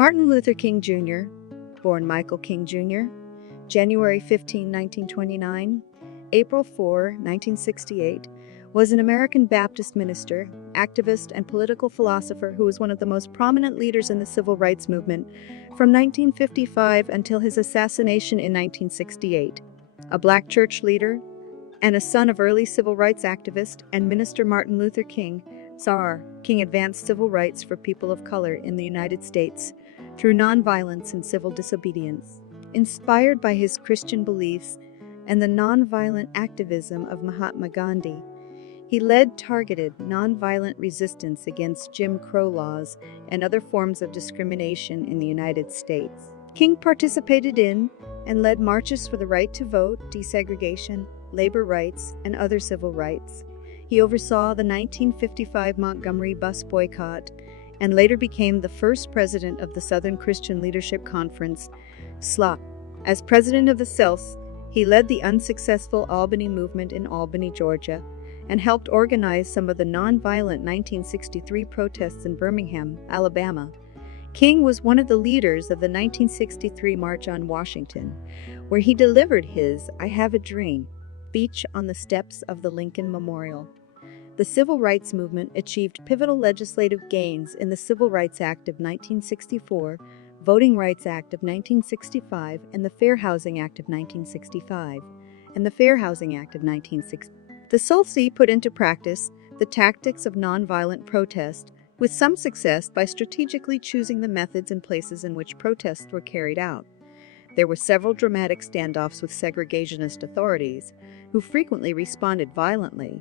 Martin Luther King Jr., born Michael King Jr., January 15, 1929, April 4, 1968, was an American Baptist minister, activist, and political philosopher who was one of the most prominent leaders in the civil rights movement from 1955 until his assassination in 1968. A black church leader and a son of early civil rights activist and minister Martin Luther King, Sr., King advanced civil rights for people of color in the United States through nonviolence and civil disobedience. Inspired by his Christian beliefs and the nonviolent activism of Mahatma Gandhi, he led targeted nonviolent resistance against Jim Crow laws and other forms of discrimination in the United States. King participated in and led marches for the right to vote, desegregation, labor rights, and other civil rights. He oversaw the 1955 Montgomery bus boycott and later became the first president of the Southern Christian Leadership Conference, SLOC. As president of the SELS, he led the unsuccessful Albany movement in Albany, Georgia, and helped organize some of the nonviolent 1963 protests in Birmingham, Alabama. King was one of the leaders of the 1963 March on Washington, where he delivered his "I Have a Dream" speech on the steps of the Lincoln Memorial. The civil rights movement achieved pivotal legislative gains in the Civil Rights Act of 1964, Voting Rights Act of 1965, and the Fair Housing Act of 1965, The SLC put into practice the tactics of nonviolent protest, with some success by strategically choosing the methods and places in which protests were carried out. There were several dramatic standoffs with segregationist authorities, who frequently responded violently.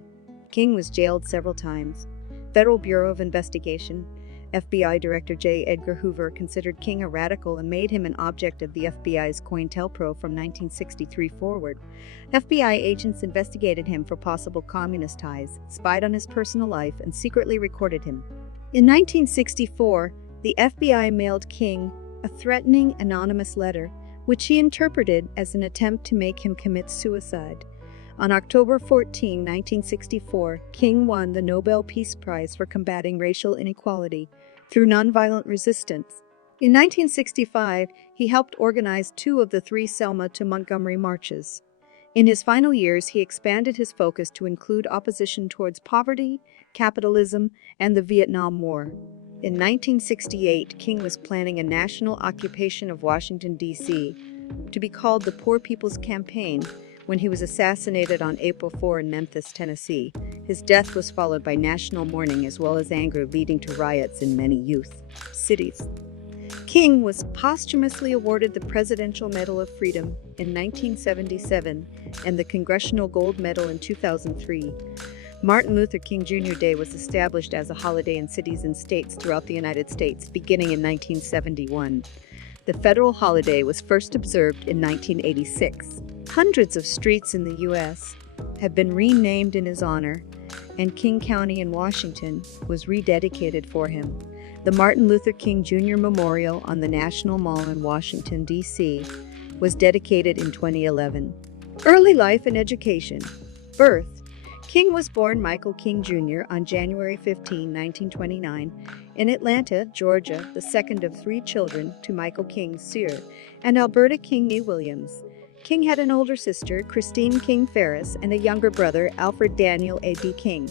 King was jailed several times. Federal Bureau of Investigation, FBI Director J. Edgar Hoover considered King a radical and made him an object of the FBI's COINTELPRO from 1963 forward. FBI agents investigated him for possible communist ties, spied on his personal life, and secretly recorded him. In 1964, the FBI mailed King a threatening anonymous letter, which he interpreted as an attempt to make him commit suicide. On October 14, 1964, King won the Nobel Peace Prize for combating racial inequality through nonviolent resistance. In 1965, he helped organize 2 of the 3 Selma to Montgomery marches. In his final years, he expanded his focus to include opposition towards poverty, capitalism, and the Vietnam War. In 1968, King was planning a national occupation of Washington, D.C., to be called the Poor People's Campaign, when he was assassinated on April 4 in Memphis, Tennessee. His death was followed by national mourning as well as anger, leading to riots in many youth cities. King was posthumously awarded the Presidential Medal of Freedom in 1977 and the Congressional Gold Medal in 2003. Martin Luther King Jr. Day was established as a holiday in cities and states throughout the United States beginning in 1971. The federal holiday was first observed in 1986. Hundreds of streets in the U.S. have been renamed in his honor, and King County in Washington was rededicated for him. The Martin Luther King Jr. Memorial on the National Mall in Washington, D.C. was dedicated in 2011. Early life and education. Birth. King was born Michael King Jr. on January 15, 1929, in Atlanta, Georgia, the second of 3 children to Michael King Sr. and Alberta King Nee Williams. King had an older sister, Christine King Ferris, and a younger brother, Alfred Daniel A.D. King.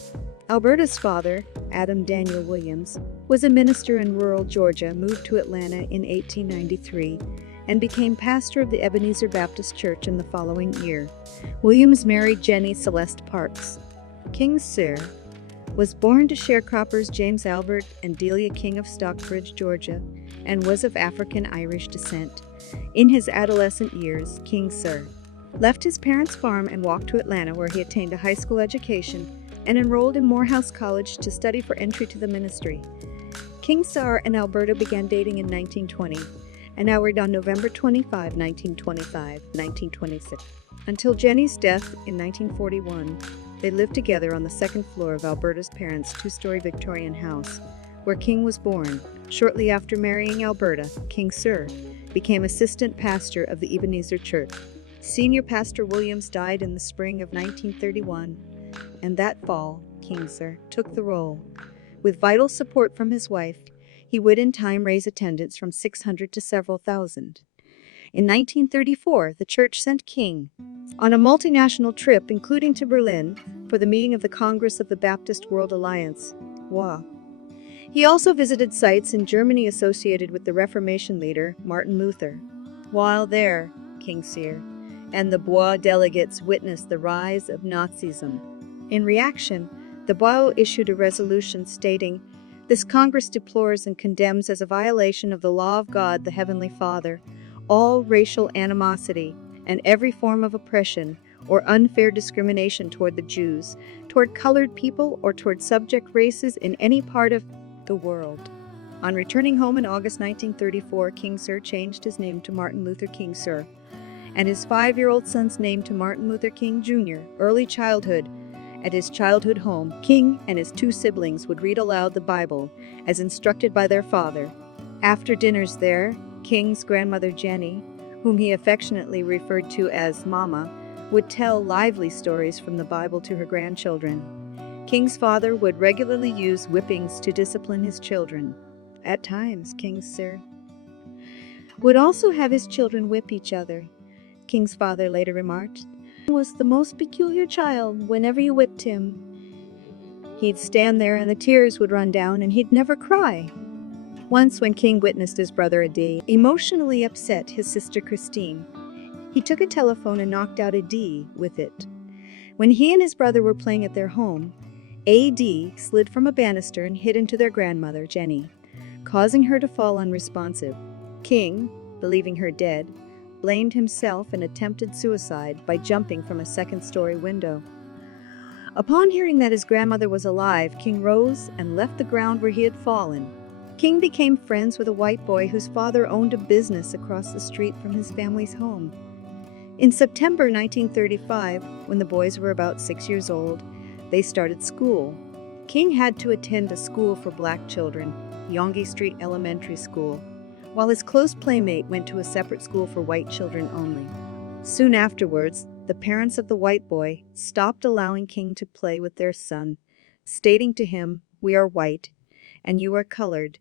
Alberta's father, Adam Daniel Williams, was a minister in rural Georgia, moved to Atlanta in 1893, and became pastor of the Ebenezer Baptist Church in the following year. Williams married Jenny Celeste Parks. King Sr. was born to sharecroppers James Albert and Delia King of Stockbridge, Georgia, and was of African-Irish descent. In his adolescent years, King Sr. left his parents' farm and walked to Atlanta, where he attained a high school education and enrolled in Morehouse College to study for entry to the ministry. King Sr. and Alberta began dating in 1920 and married on November 25, 1926. Until Jenny's death in 1941, they lived together on the second floor of Alberta's parents' 2-story Victorian house, where King was born. Shortly after marrying Alberta, King Sr. became assistant pastor of the Ebenezer Church. Senior Pastor Williams died in the spring of 1931, and that fall, King Sr. took the role. With vital support from his wife, He would in time raise attendance from 600 to several thousand. In 1934, the church sent King on a multinational trip, including to Berlin, for the meeting of the Congress of the Baptist World Alliance, WA. He also visited sites in Germany associated with the Reformation leader, Martin Luther. While there, King Sir and the Bois delegates witnessed the rise of Nazism. In reaction, the Bois issued a resolution stating, "This Congress deplores and condemns as a violation of the law of God, the Heavenly Father, all racial animosity and every form of oppression or unfair discrimination toward the Jews, toward colored people, or toward subject races in any part of the world." On returning home in August 1934, King Sir changed his name to Martin Luther King Sr. and his 5-year-old son's name to Martin Luther King Jr. Early childhood. At his childhood home, King and his 2 siblings would read aloud the Bible as instructed by their father. After dinners there, King's grandmother Jenny, whom he affectionately referred to as Mama, would tell lively stories from the Bible to her grandchildren. King's father would regularly use whippings to discipline his children. At times, King Sir would also have his children whip each other. King's father later remarked, "He was the most peculiar child. Whenever you whipped him, he'd stand there and the tears would run down and he'd never cry." Once, when King witnessed his brother Adi emotionally upset his sister Christine, he took a telephone and knocked out a D with it. When he and his brother were playing at their home, A.D. slid from a banister and hit into their grandmother, Jenny, causing her to fall unresponsive. King, believing her dead, blamed himself and attempted suicide by jumping from a second-story window. Upon hearing that his grandmother was alive, King rose and left the ground where he had fallen. King became friends with a white boy whose father owned a business across the street from his family's home. In September 1935, when the boys were about 6 years old, they started school. King had to attend a school for black children, Yonge Street Elementary School, while his close playmate went to a separate school for white children only. Soon afterwards, the parents of the white boy stopped allowing King to play with their son, stating to him, "We are white, and you are colored."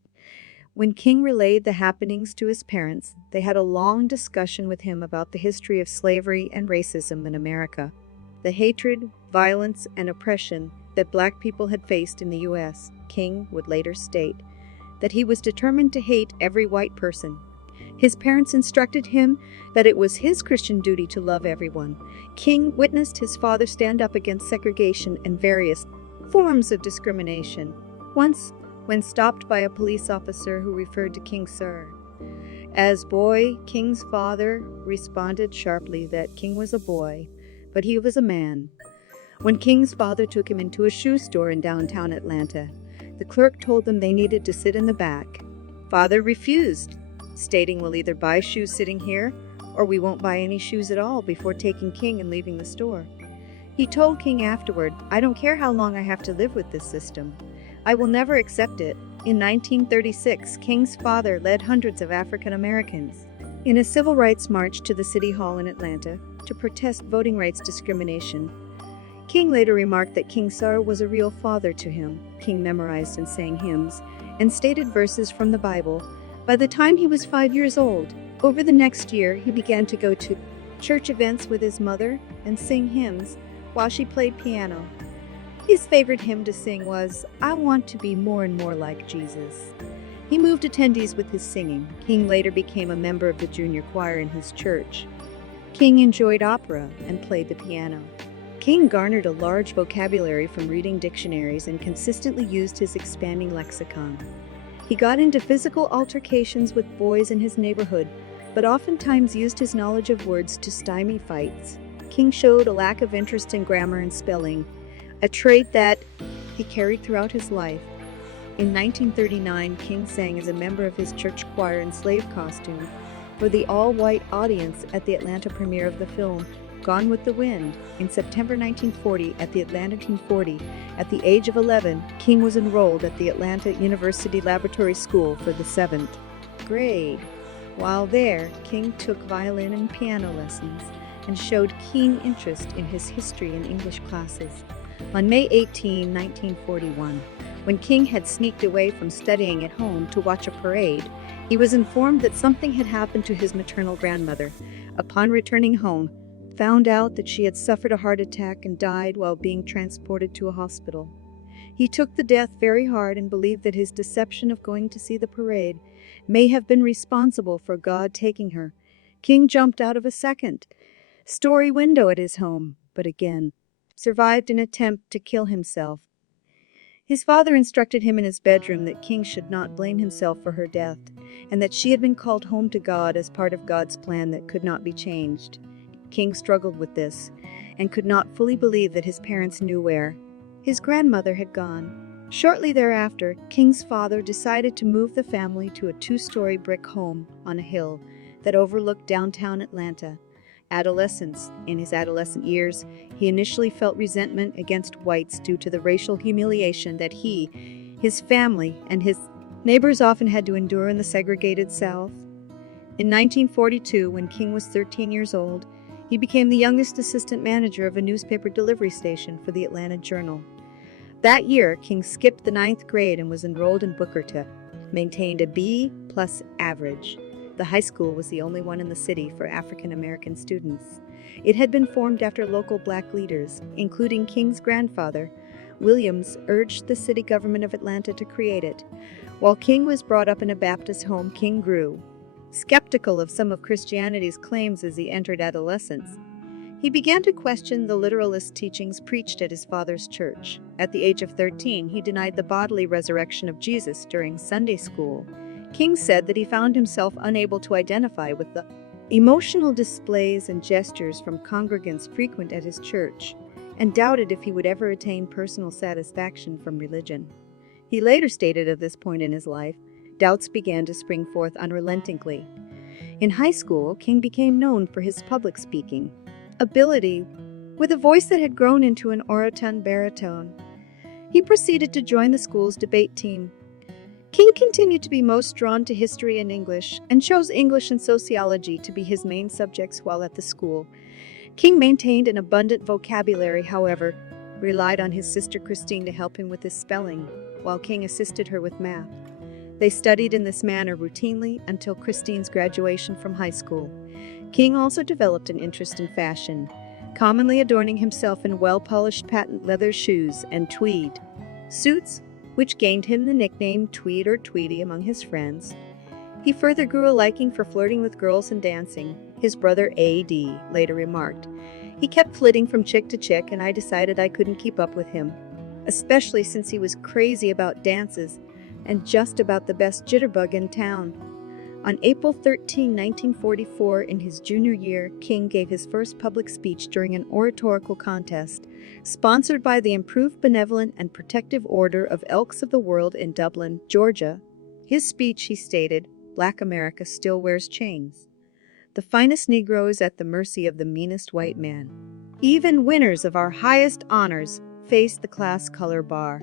When King relayed the happenings to his parents, they had a long discussion with him about the history of slavery and racism in America, the hatred, violence, and oppression that black people had faced in the U.S. King would later state that he was determined to hate every white person. His parents instructed him that it was his Christian duty to love everyone. King witnessed his father stand up against segregation and various forms of discrimination. Once, when stopped by a police officer who referred to King Sir as boy, King's father responded sharply that King was a boy, but he was a man. When King's father took him into a shoe store in downtown Atlanta, the clerk told them they needed to sit in the back. Father refused, stating, "We'll either buy shoes sitting here, or we won't buy any shoes at all," before taking King and leaving the store. He told King afterward, "I don't care how long I have to live with this system. I will never accept it." In 1936, King's father led hundreds of African Americans in a civil rights march to the City Hall in Atlanta to protest voting rights discrimination. King later remarked that King Sir was a real father to him. King memorized and sang hymns and stated verses from the Bible by the time he was 5 years old. Over the next year, he began to go to church events with his mother and sing hymns while she played piano. His favorite hymn to sing was, "I Want to Be More and More Like Jesus." He moved attendees with his singing. King later became a member of the junior choir in his church. King enjoyed opera and played the piano. King garnered a large vocabulary from reading dictionaries and consistently used his expanding lexicon. He got into physical altercations with boys in his neighborhood, but oftentimes used his knowledge of words to stymie fights. King showed a lack of interest in grammar and spelling, a trait that he carried throughout his life. In 1939, King sang as a member of his church choir in slave costume for the all-white audience at the Atlanta premiere of the film Gone with the Wind. In September 1940, at the Atlanta 1940, at the age of 11, King was enrolled at the Atlanta University Laboratory School for the 7th grade. While there, King took violin and piano lessons and showed keen interest in his history and English classes. On May 18, 1941, When King had sneaked away from studying at home to watch a parade, he was informed that something had happened to his maternal grandmother. Upon returning home, found out that she had suffered a heart attack and died while being transported to a hospital. He took the death very hard and believed that his deception of going to see the parade may have been responsible for God taking her. King jumped out of a second-story window at his home, but again survived an attempt to kill himself. His father instructed him in his bedroom that King should not blame himself for her death, and that she had been called home to God as part of God's plan that could not be changed. King struggled with this, and could not fully believe that his parents knew where his grandmother had gone. Shortly thereafter, King's father decided to move the family to a 2-story brick home on a hill that overlooked downtown Atlanta. In his adolescent years, he initially felt resentment against whites due to the racial humiliation that he, his family, and his neighbors often had to endure in the segregated South. In 1942, when King was 13 years old, he became the youngest assistant manager of a newspaper delivery station for the Atlanta Journal. That year, King skipped the 9th grade and was enrolled in Bookerton, maintained a B+ average. The high school was the only one in the city for African American students. It had been formed after local black leaders, including King's grandfather, Williams, urged the city government of Atlanta to create it. While King was brought up in a Baptist home, King grew skeptical of some of Christianity's claims as he entered adolescence. He began to question the literalist teachings preached at his father's church. At the age of 13, he denied the bodily resurrection of Jesus during Sunday school. King said that he found himself unable to identify with the emotional displays and gestures from congregants frequent at his church, and doubted if he would ever attain personal satisfaction from religion. He later stated of this point in his life, doubts began to spring forth unrelentingly. In high school, King became known for his public speaking ability, with a voice that had grown into an orotund baritone. He proceeded to join the school's debate team. King continued to be most drawn to history and English, and chose English and sociology to be his main subjects while at the school. King maintained an abundant vocabulary, however, relied on his sister Christine to help him with his spelling, while King assisted her with math. They studied in this manner routinely until Christine's graduation from high school. King also developed an interest in fashion, commonly adorning himself in well-polished patent leather shoes and tweed suits, which gained him the nickname Tweed or Tweety among his friends. He further grew a liking for flirting with girls and dancing. His brother A.D. later remarked, "He kept flitting from chick to chick, and I decided I couldn't keep up with him, especially since he was crazy about dances and just about the best jitterbug in town." On April 13, 1944, in his junior year, King gave his first public speech during an oratorical contest sponsored by the Improved Benevolent and Protective Order of Elks of the World in Dublin, Georgia. His speech, he stated, "Black America still wears chains. The finest Negro is at the mercy of the meanest white man. Even winners of our highest honors face the class color bar."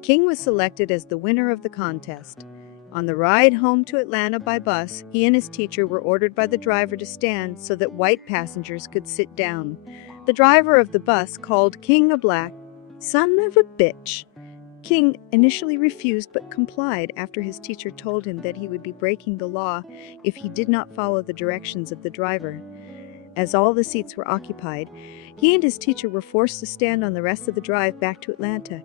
King was selected as the winner of the contest. On the ride home to Atlanta by bus, he and his teacher were ordered by the driver to stand so that white passengers could sit down. The driver of the bus called King a black son of a bitch. King initially refused but complied after his teacher told him that he would be breaking the law if he did not follow the directions of the driver. As all the seats were occupied, he and his teacher were forced to stand on the rest of the drive back to Atlanta.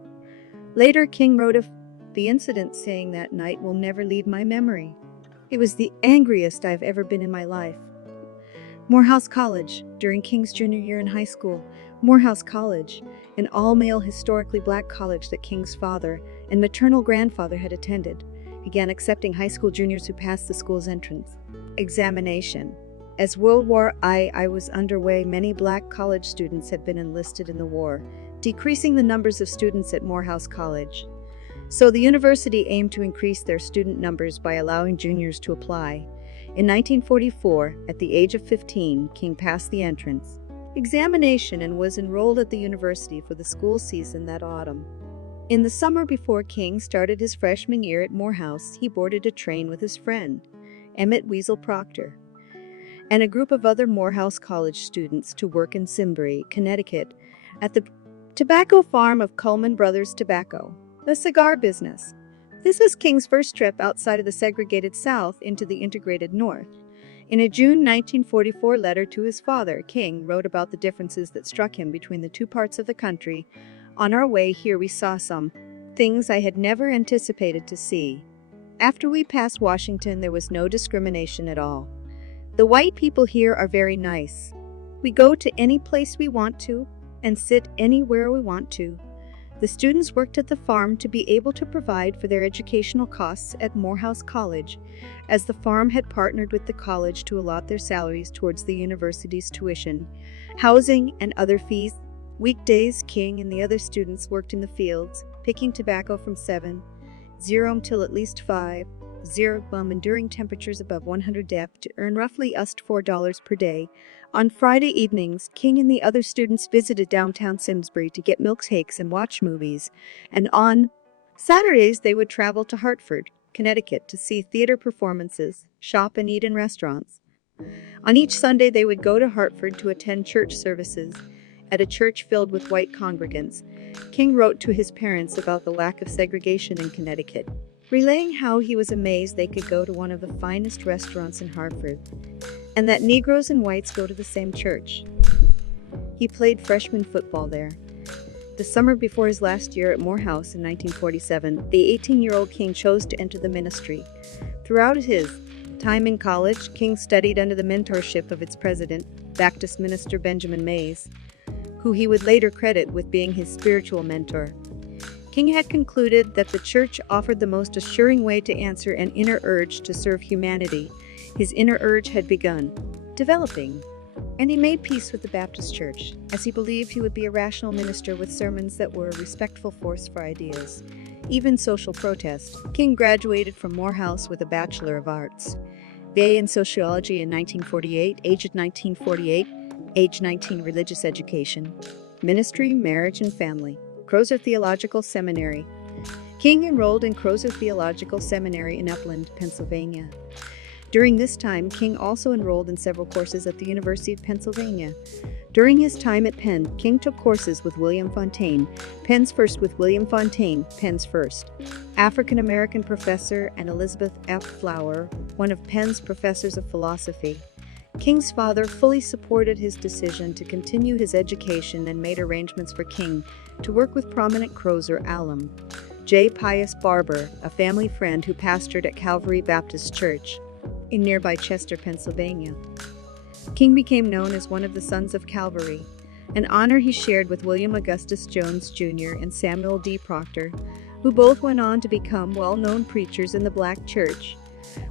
Later, King wrote of the incident, saying, "That night will never leave my memory. It was the angriest I've ever been in my life." Morehouse College. During King's junior year in high school, Morehouse College, an all-male historically black college that King's father and maternal grandfather had attended, began accepting high school juniors who passed the school's entrance examination. As World War I was underway, many black college students had been enlisted in the war, decreasing the numbers of students at Morehouse College. So the university aimed to increase their student numbers by allowing juniors to apply. In 1944, at the age of 15, King passed the entrance examination and was enrolled at the university for the school season that autumn. In the summer before King started his freshman year at Morehouse, he boarded a train with his friend, Emmett Weasel Proctor, and a group of other Morehouse College students to work in Simsbury, Connecticut, at the tobacco farm of Cullman Brothers Tobacco. The cigar business. This was King's first trip outside of the segregated South into the integrated North. In a June 1944 letter to his father, King wrote about the differences that struck him between the two parts of the country. On our way here we saw some things I had never anticipated to see. After we passed Washington, there was no discrimination at all. The white people here are very nice. We go to any place we want to and sit anywhere we want to. The students worked at the farm to be able to provide for their educational costs at Morehouse College, as the farm had partnered with the college to allot their salaries towards the university's tuition, housing, and other fees. Weekdays, King and the other students worked in the fields, picking tobacco from 7:00 till at least 5:00 enduring temperatures above 100 depth to earn roughly $4 per day. On Friday evenings, King and the other students visited downtown Simsbury to get milkshakes and watch movies, and on Saturdays they would travel to Hartford, Connecticut to see theater performances, shop and eat in restaurants. On each Sunday they would go to Hartford to attend church services at a church filled with white congregants. King wrote to his parents about the lack of segregation in Connecticut, relaying how he was amazed they could go to one of the finest restaurants in Hartford, and that Negroes and whites go to the same church. He played freshman football there. The summer before his last year at Morehouse in 1947, the 18-year-old King chose to enter the ministry. Throughout his time in college, King studied under the mentorship of its president, Baptist minister Benjamin Mays, who he would later credit with being his spiritual mentor. King had concluded that the church offered the most assuring way to answer an inner urge to serve humanity. His inner urge had begun developing, and he made peace with the Baptist Church, as he believed he would be a rational minister with sermons that were a respectful force for ideas, even social protest. King graduated from Morehouse with a Bachelor of Arts, BA in Sociology in 1948, age 19 religious education, ministry, marriage, and family. Crozer Theological Seminary. King enrolled in Crozer Theological Seminary in Upland, Pennsylvania. During this time, King also enrolled in several courses at the University of Pennsylvania. During his time at Penn, King took courses with William Fontaine, Penn's first with William Fontaine, Penn's first African-American professor, and Elizabeth F. Flower, one of Penn's professors of philosophy. King's father fully supported his decision to continue his education and made arrangements for King to work with prominent Crozer alum J. Pius Barber, a family friend who pastored at Calvary Baptist Church in nearby Chester, Pennsylvania. King became known as one of the Sons of Calvary, an honor he shared with William Augustus Jones Jr. and Samuel D. Proctor, who both went on to become well-known preachers in the Black church.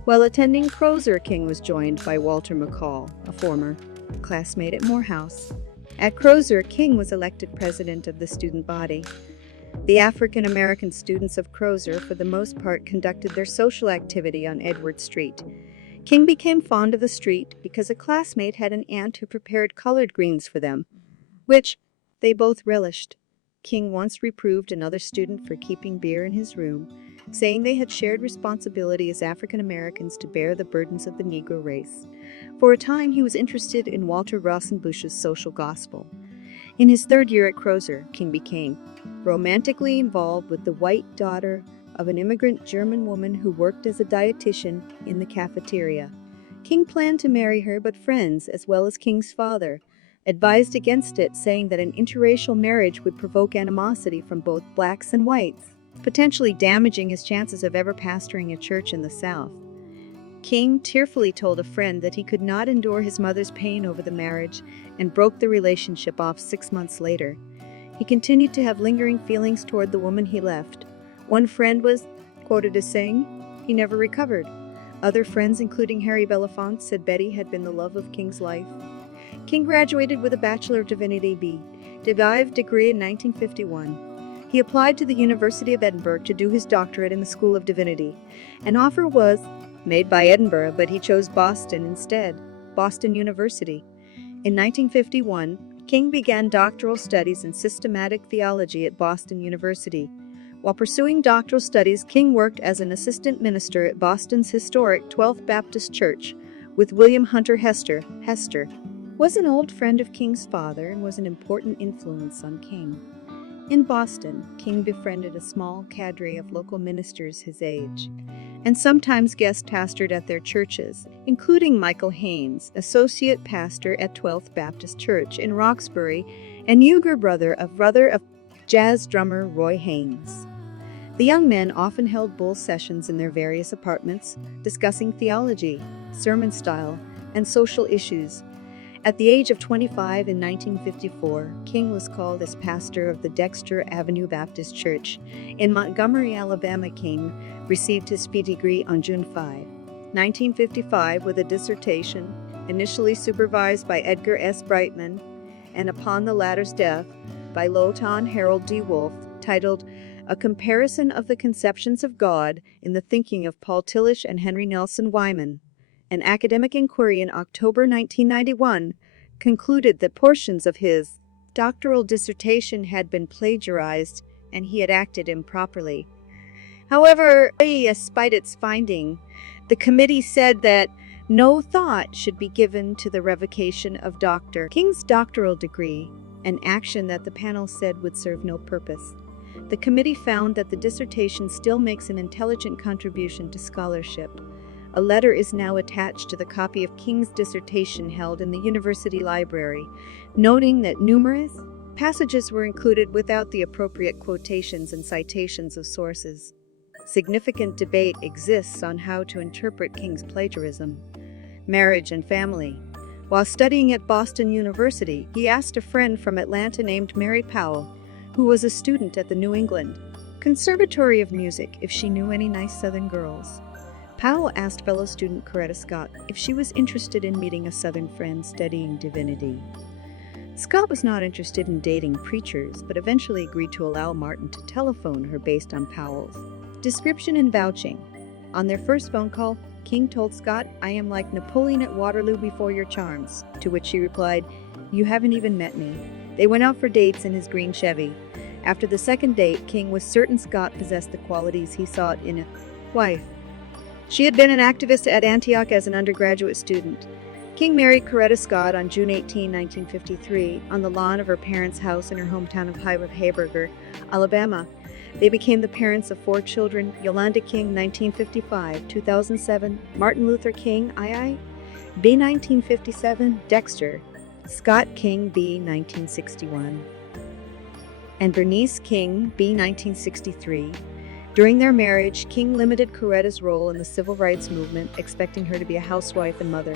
While attending Crozer, King was joined by Walter McCall, a former classmate at Morehouse. At Crozer, King was elected president of the student body. The African American students of Crozer, for the most part, conducted their social activity on Edward Street. King became fond of the street because a classmate had an aunt who prepared collard greens for them, which they both relished. King once reproved another student for keeping beer in his room, saying they had shared responsibility as African Americans to bear the burdens of the Negro race. For a time, he was interested in Walter Rauschenbusch's social gospel. In his third year at Crozer, King became romantically involved with the white daughter of an immigrant German woman who worked as a dietitian in the cafeteria. King planned to marry her, but friends, as well as King's father, advised against it, saying that an interracial marriage would provoke animosity from both blacks and whites, potentially damaging his chances of ever pastoring a church in the South. King tearfully told a friend that he could not endure his mother's pain over the marriage and broke the relationship off 6 months later. He continued to have lingering feelings toward the woman he left. One friend was quoted as saying, "He never recovered." Other friends, including Harry Belafonte, said Betty had been the love of King's life. King graduated with a Bachelor of Divinity B.Div. degree in 1951. He applied to the University of Edinburgh to do his doctorate in the School of Divinity. An offer was made by Edinburgh, but he chose Boston instead, Boston University. In 1951, King began doctoral studies in systematic theology at Boston University. While pursuing doctoral studies, King worked as an assistant minister at Boston's historic 12th Baptist Church with William Hunter Hester. Hester was an old friend of King's father and was an important influence on King. In Boston, King befriended a small cadre of local ministers his age, and sometimes guest pastored at their churches, including Michael Haynes, associate pastor at 12th Baptist Church in Roxbury, and younger brother of jazz drummer Roy Haynes. The young men often held bull sessions in their various apartments, discussing theology, sermon style, and social issues. At the age of 25 in 1954, King was called as pastor of the Dexter Avenue Baptist Church in Montgomery, Alabama. King received his PhD degree on June 5, 1955, with a dissertation, initially supervised by Edgar S. Brightman, and upon the latter's death, by Lowton Harold D. Wolfe, titled A Comparison of the Conceptions of God in the Thinking of Paul Tillich and Henry Nelson Wyman. An academic inquiry in October 1991 concluded that portions of his doctoral dissertation had been plagiarized and he had acted improperly. However, despite its finding, the committee said that no thought should be given to the revocation of Dr. King's doctoral degree, an action that the panel said would serve no purpose. The committee found that the dissertation still makes an intelligent contribution to scholarship. A letter is now attached to the copy of King's dissertation held in the university library, noting that numerous passages were included without the appropriate quotations and citations of sources. Significant debate exists on how to interpret King's plagiarism. Marriage and family. While studying at Boston University, he asked a friend from Atlanta named Mary Powell, who was a student at the New England Conservatory of Music, if she knew any nice Southern girls. Powell asked fellow student Coretta Scott if she was interested in meeting a Southern friend studying divinity. Scott was not interested in dating preachers, but eventually agreed to allow Martin to telephone her based on Powell's description and vouching. On their first phone call, King told Scott, "I am like Napoleon at Waterloo before your charms," to which she replied, "You haven't even met me." They went out for dates in his green Chevy. After the second date, King was certain Scott possessed the qualities he sought in a wife. She had been an activist at Antioch as an undergraduate student. King married Coretta Scott on June 18, 1953, on the lawn of her parents' house in her hometown of Hayburger, Alabama. They became the parents of 4 children: Yolanda King, 1955, 2007, Martin Luther King, II, B. 1957, Dexter, Scott King, B. 1961, and Bernice King, B. 1963. During their marriage, King limited Coretta's role in the civil rights movement, expecting her to be a housewife and mother.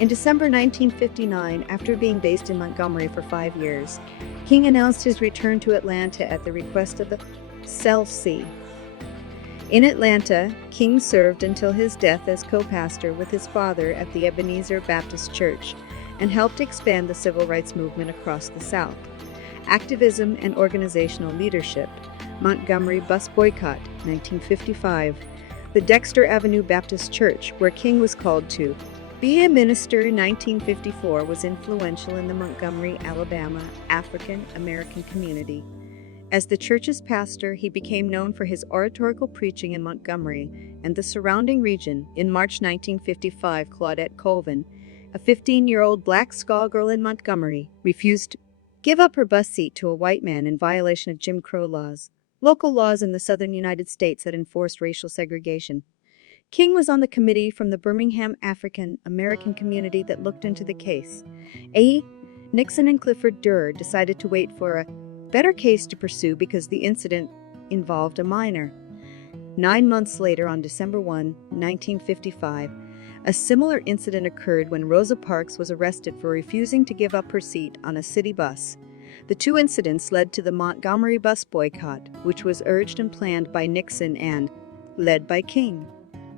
In December 1959, after being based in Montgomery for 5 years, King announced his return to Atlanta at the request of the CELC. In Atlanta, King served until his death as co-pastor with his father at the Ebenezer Baptist Church and helped expand the civil rights movement across the South. Activism and organizational leadership. Montgomery bus boycott, 1955. The Dexter Avenue Baptist Church, where King was called to be a minister in 1954, was influential in the Montgomery, Alabama, African American community. As the church's pastor, he became known for his oratorical preaching in Montgomery and the surrounding region. In March 1955, Claudette Colvin, a 15-year-old black schoolgirl in Montgomery, refused to give up her bus seat to a white man in violation of Jim Crow laws, local laws in the southern United States that enforced racial segregation. King was on the committee from the Birmingham African American community that looked into the case. Nixon and Clifford Durr decided to wait for a better case to pursue because the incident involved a minor. 9 months later, on December 1, 1955, a similar incident occurred when Rosa Parks was arrested for refusing to give up her seat on a city bus. The 2 incidents led to the Montgomery bus boycott, which was urged and planned by Nixon and led by King.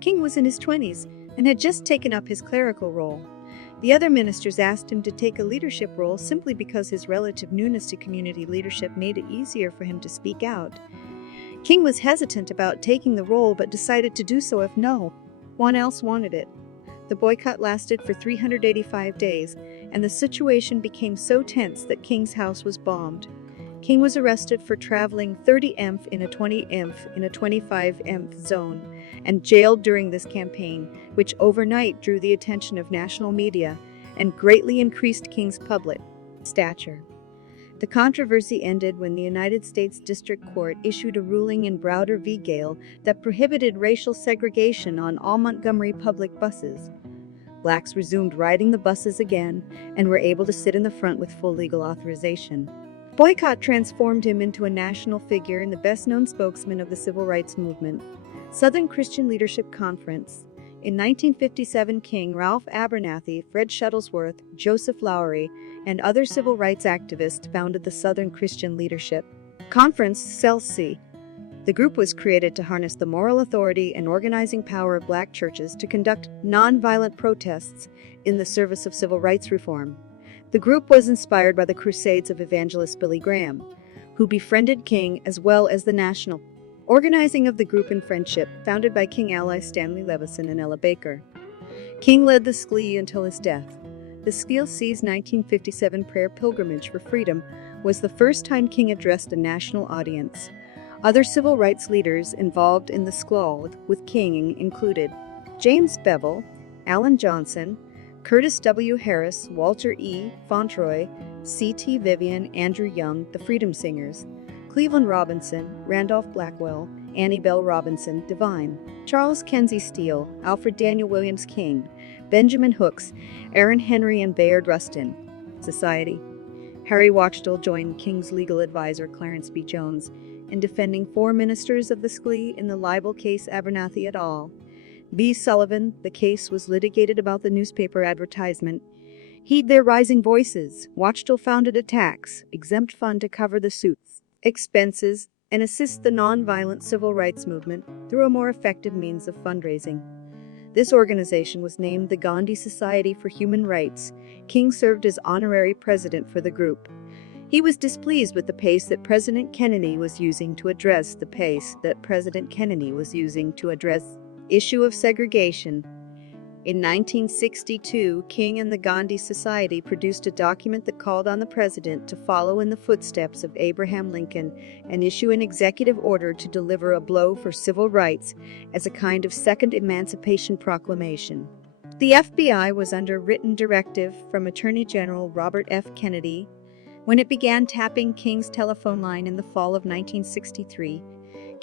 King was in his 20s and had just taken up his clerical role. The other ministers asked him to take a leadership role simply because his relative newness to community leadership made it easier for him to speak out. King was hesitant about taking the role but decided to do so if no one else wanted it. The boycott lasted for 385 days, and the situation became so tense that King's house was bombed. King was arrested for traveling 30 mph in a 20 mph in a 25 mph zone and jailed during this campaign, which overnight drew the attention of national media and greatly increased King's public stature. The controversy ended when the United States District Court issued a ruling in Browder v. Gale that prohibited racial segregation on all Montgomery public buses. Blacks resumed riding the buses again and were able to sit in the front with full legal authorization. Boycott transformed him into a national figure and the best-known spokesman of the civil rights movement. Southern Christian Leadership Conference. In 1957, King, Ralph Abernathy, Fred Shuttlesworth, Joseph Lowery, and other civil rights activists founded the Southern Christian Leadership Conference, SELC. The group was created to harness the moral authority and organizing power of black churches to conduct nonviolent protests in the service of civil rights reform. The group was inspired by the crusades of evangelist Billy Graham, who befriended King as well as the national organizing of the group in friendship, founded by King allies Stanley Levison and Ella Baker. King led the SCLE until his death. The SCLC's 1957 prayer pilgrimage for freedom was the first time King addressed a national audience. Other civil rights leaders involved in the SCLE with King included James Bevel, Alan Johnson, Curtis W. Harris, Walter E. Fauntroy, C.T. Vivian, Andrew Young, the Freedom Singers, Cleveland Robinson, Randolph Blackwell, Annie Bell Robinson, Divine, Charles Kenzie Steele, Alfred Daniel Williams King, Benjamin Hooks, Aaron Henry and Bayard Rustin. Society. Harry Wachtel joined King's legal advisor Clarence B. Jones in defending 4 ministers of the SCLE in the libel case Abernathy et al. B. Sullivan, the case was litigated about the newspaper advertisement. Heed their rising voices. Wachtel founded a tax-exempt fund to cover the suits expenses and assist the nonviolent civil rights movement through a more effective means of fundraising. This organization was named the Gandhi Society for Human Rights. King served as honorary president for the group. He was displeased with the pace that President Kennedy was using to address the issue of segregation. In 1962, King and the Gandhi Society produced a document that called on the president to follow in the footsteps of Abraham Lincoln and issue an executive order to deliver a blow for civil rights as a kind of second Emancipation Proclamation. The FBI was under written directive from Attorney General Robert F. Kennedy when it began tapping King's telephone line in the fall of 1963.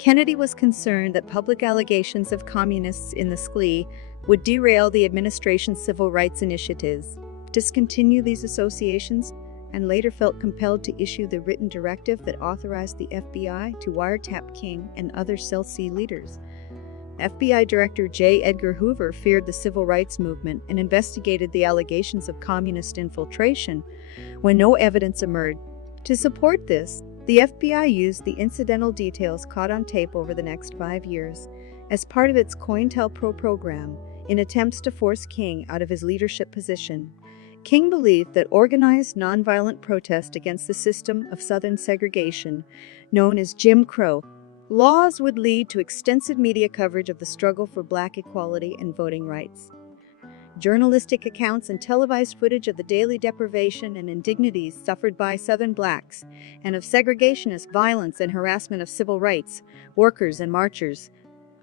Kennedy was concerned that public allegations of communists in the SCLE would derail the administration's civil rights initiatives, discontinue these associations, and later felt compelled to issue the written directive that authorized the FBI to wiretap King and other SELC leaders. FBI Director J. Edgar Hoover feared the civil rights movement and investigated the allegations of communist infiltration when no evidence emerged. To support this, the FBI used the incidental details caught on tape over the next 5 years as part of its COINTELPRO program in attempts to force King out of his leadership position. King believed that organized nonviolent protest against the system of Southern segregation, known as Jim Crow laws, would lead to extensive media coverage of the struggle for black equality and voting rights. Journalistic accounts and televised footage of the daily deprivation and indignities suffered by Southern blacks and of segregationist violence and harassment of civil rights workers and marchers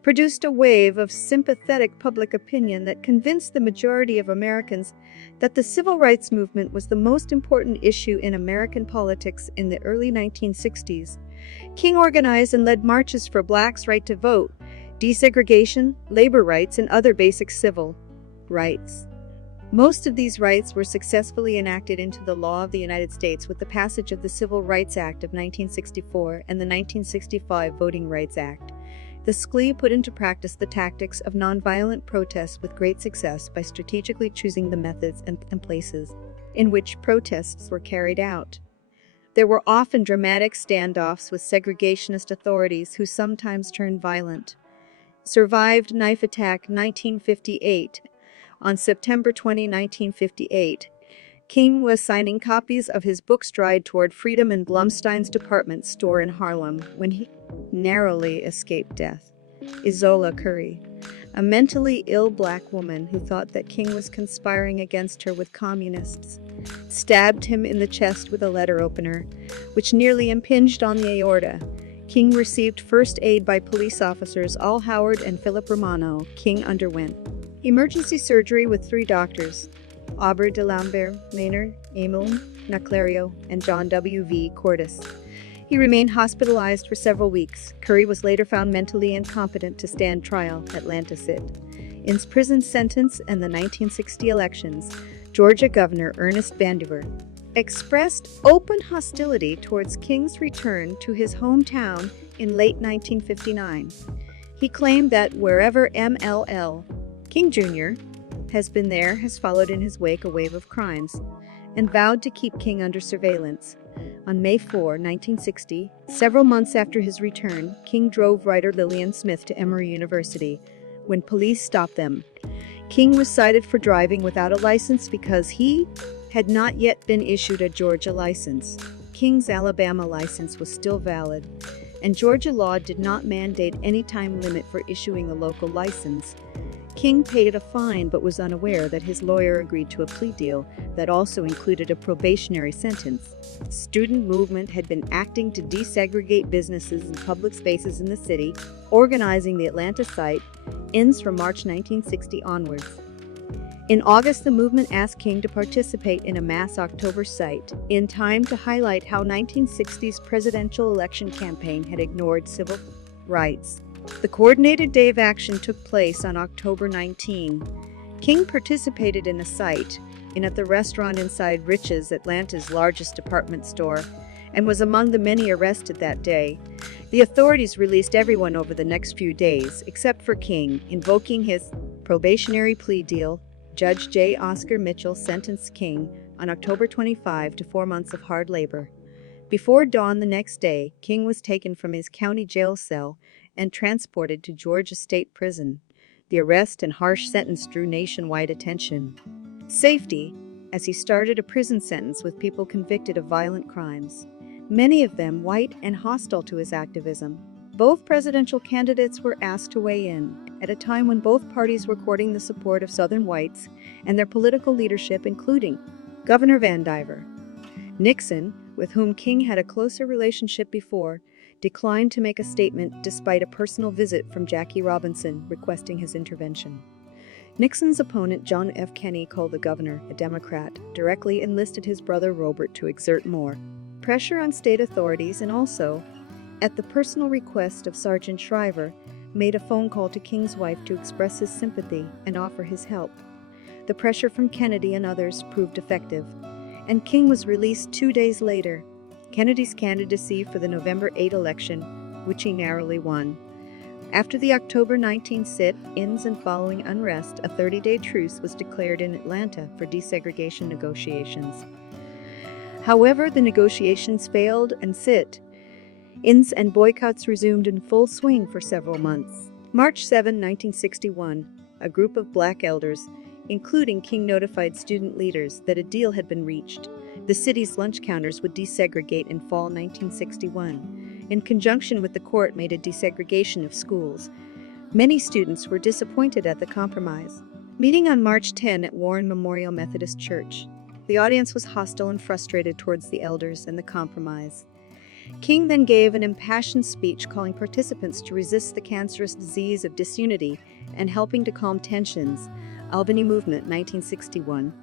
produced a wave of sympathetic public opinion that convinced the majority of Americans that the civil rights movement was the most important issue in American politics in the early 1960s. King organized and led marches for blacks' right to vote, desegregation, labor rights, and other basic civil rights. Most of these rights were successfully enacted into the law of the United States with the passage of the Civil Rights Act of 1964 and the 1965 Voting Rights Act. The SCLE put into practice the tactics of nonviolent protests with great success by strategically choosing the methods and places in which protests were carried out. There were often dramatic standoffs with segregationist authorities who sometimes turned violent. Survived knife attack 1958. On September 20, 1958, King was signing copies of his book Stride Toward Freedom in Blumstein's department store in Harlem when he narrowly escaped death. Isola Curry, a mentally ill black woman who thought that King was conspiring against her with communists, stabbed him in the chest with a letter opener, which nearly impinged on the aorta. King received first aid by police officers Al Howard and Philip Romano. King underwent emergency surgery with 3 doctors. Auber de Lambert, Maynard, Emil Naclerio, and John W. V. Cordes. He remained hospitalized for several weeks. Curry was later found mentally incompetent to stand trial, Atlanta sit. In his prison sentence and the 1960 elections, Georgia Governor Ernest Vandiver expressed open hostility towards King's return to his hometown in late 1959. He claimed that wherever MLL, King Jr., has been there has followed in his wake a wave of crimes, and vowed to keep King under surveillance. On May 4, 1960, several months after his return, King drove writer Lillian Smith to Emory University. When police stopped them, King was cited for driving without a license because he had not yet been issued a Georgia license. King's Alabama license was still valid, and Georgia law did not mandate any time limit for issuing a local license. King paid a fine but was unaware that his lawyer agreed to a plea deal that also included a probationary sentence. Student movement had been acting to desegregate businesses and public spaces in the city, organizing the Atlanta site, ends from March 1960 onwards. In August, the movement asked King to participate in a mass October site, in time to highlight how 1960's presidential election campaign had ignored civil rights. The coordinated day of action took place on October 19. King participated in the site and at the restaurant inside Rich's, Atlanta's largest department store, and was among the many arrested that day. The authorities released everyone over the next few days, except for King, invoking his probationary plea deal. Judge J. Oscar Mitchell sentenced King on October 25 to 4 months of hard labor. Before dawn the next day, King was taken from his county jail cell and transported to Georgia State Prison. The arrest and harsh sentence drew nationwide attention. Safety, as he started a prison sentence with people convicted of violent crimes, many of them white and hostile to his activism. Both presidential candidates were asked to weigh in, at a time when both parties were courting the support of Southern whites and their political leadership, including Governor Vandiver. Nixon, with whom King had a closer relationship before, declined to make a statement despite a personal visit from Jackie Robinson requesting his intervention. Nixon's opponent, John F. Kennedy, called the governor, a Democrat, directly enlisted his brother Robert to exert more pressure on state authorities and also, at the personal request of Sergeant Shriver, made a phone call to King's wife to express his sympathy and offer his help. The pressure from Kennedy and others proved effective, and King was released 2 days later. Kennedy's candidacy for the November 8 election, which he narrowly won. After the October 19 sit-ins and following unrest, a 30-day truce was declared in Atlanta for desegregation negotiations. However, the negotiations failed and sit-ins and boycotts resumed in full swing for several months. March 7, 1961, a group of black elders, including King, notified student leaders that a deal had been reached. The city's lunch counters would desegregate in fall 1961. In conjunction with the court made a desegregation of schools. Many students were disappointed at the compromise. Meeting on March 10 at Warren Memorial Methodist Church, the audience was hostile and frustrated towards the elders and the compromise. King then gave an impassioned speech calling participants to resist the cancerous disease of disunity and helping to calm tensions. Albany Movement, 1961.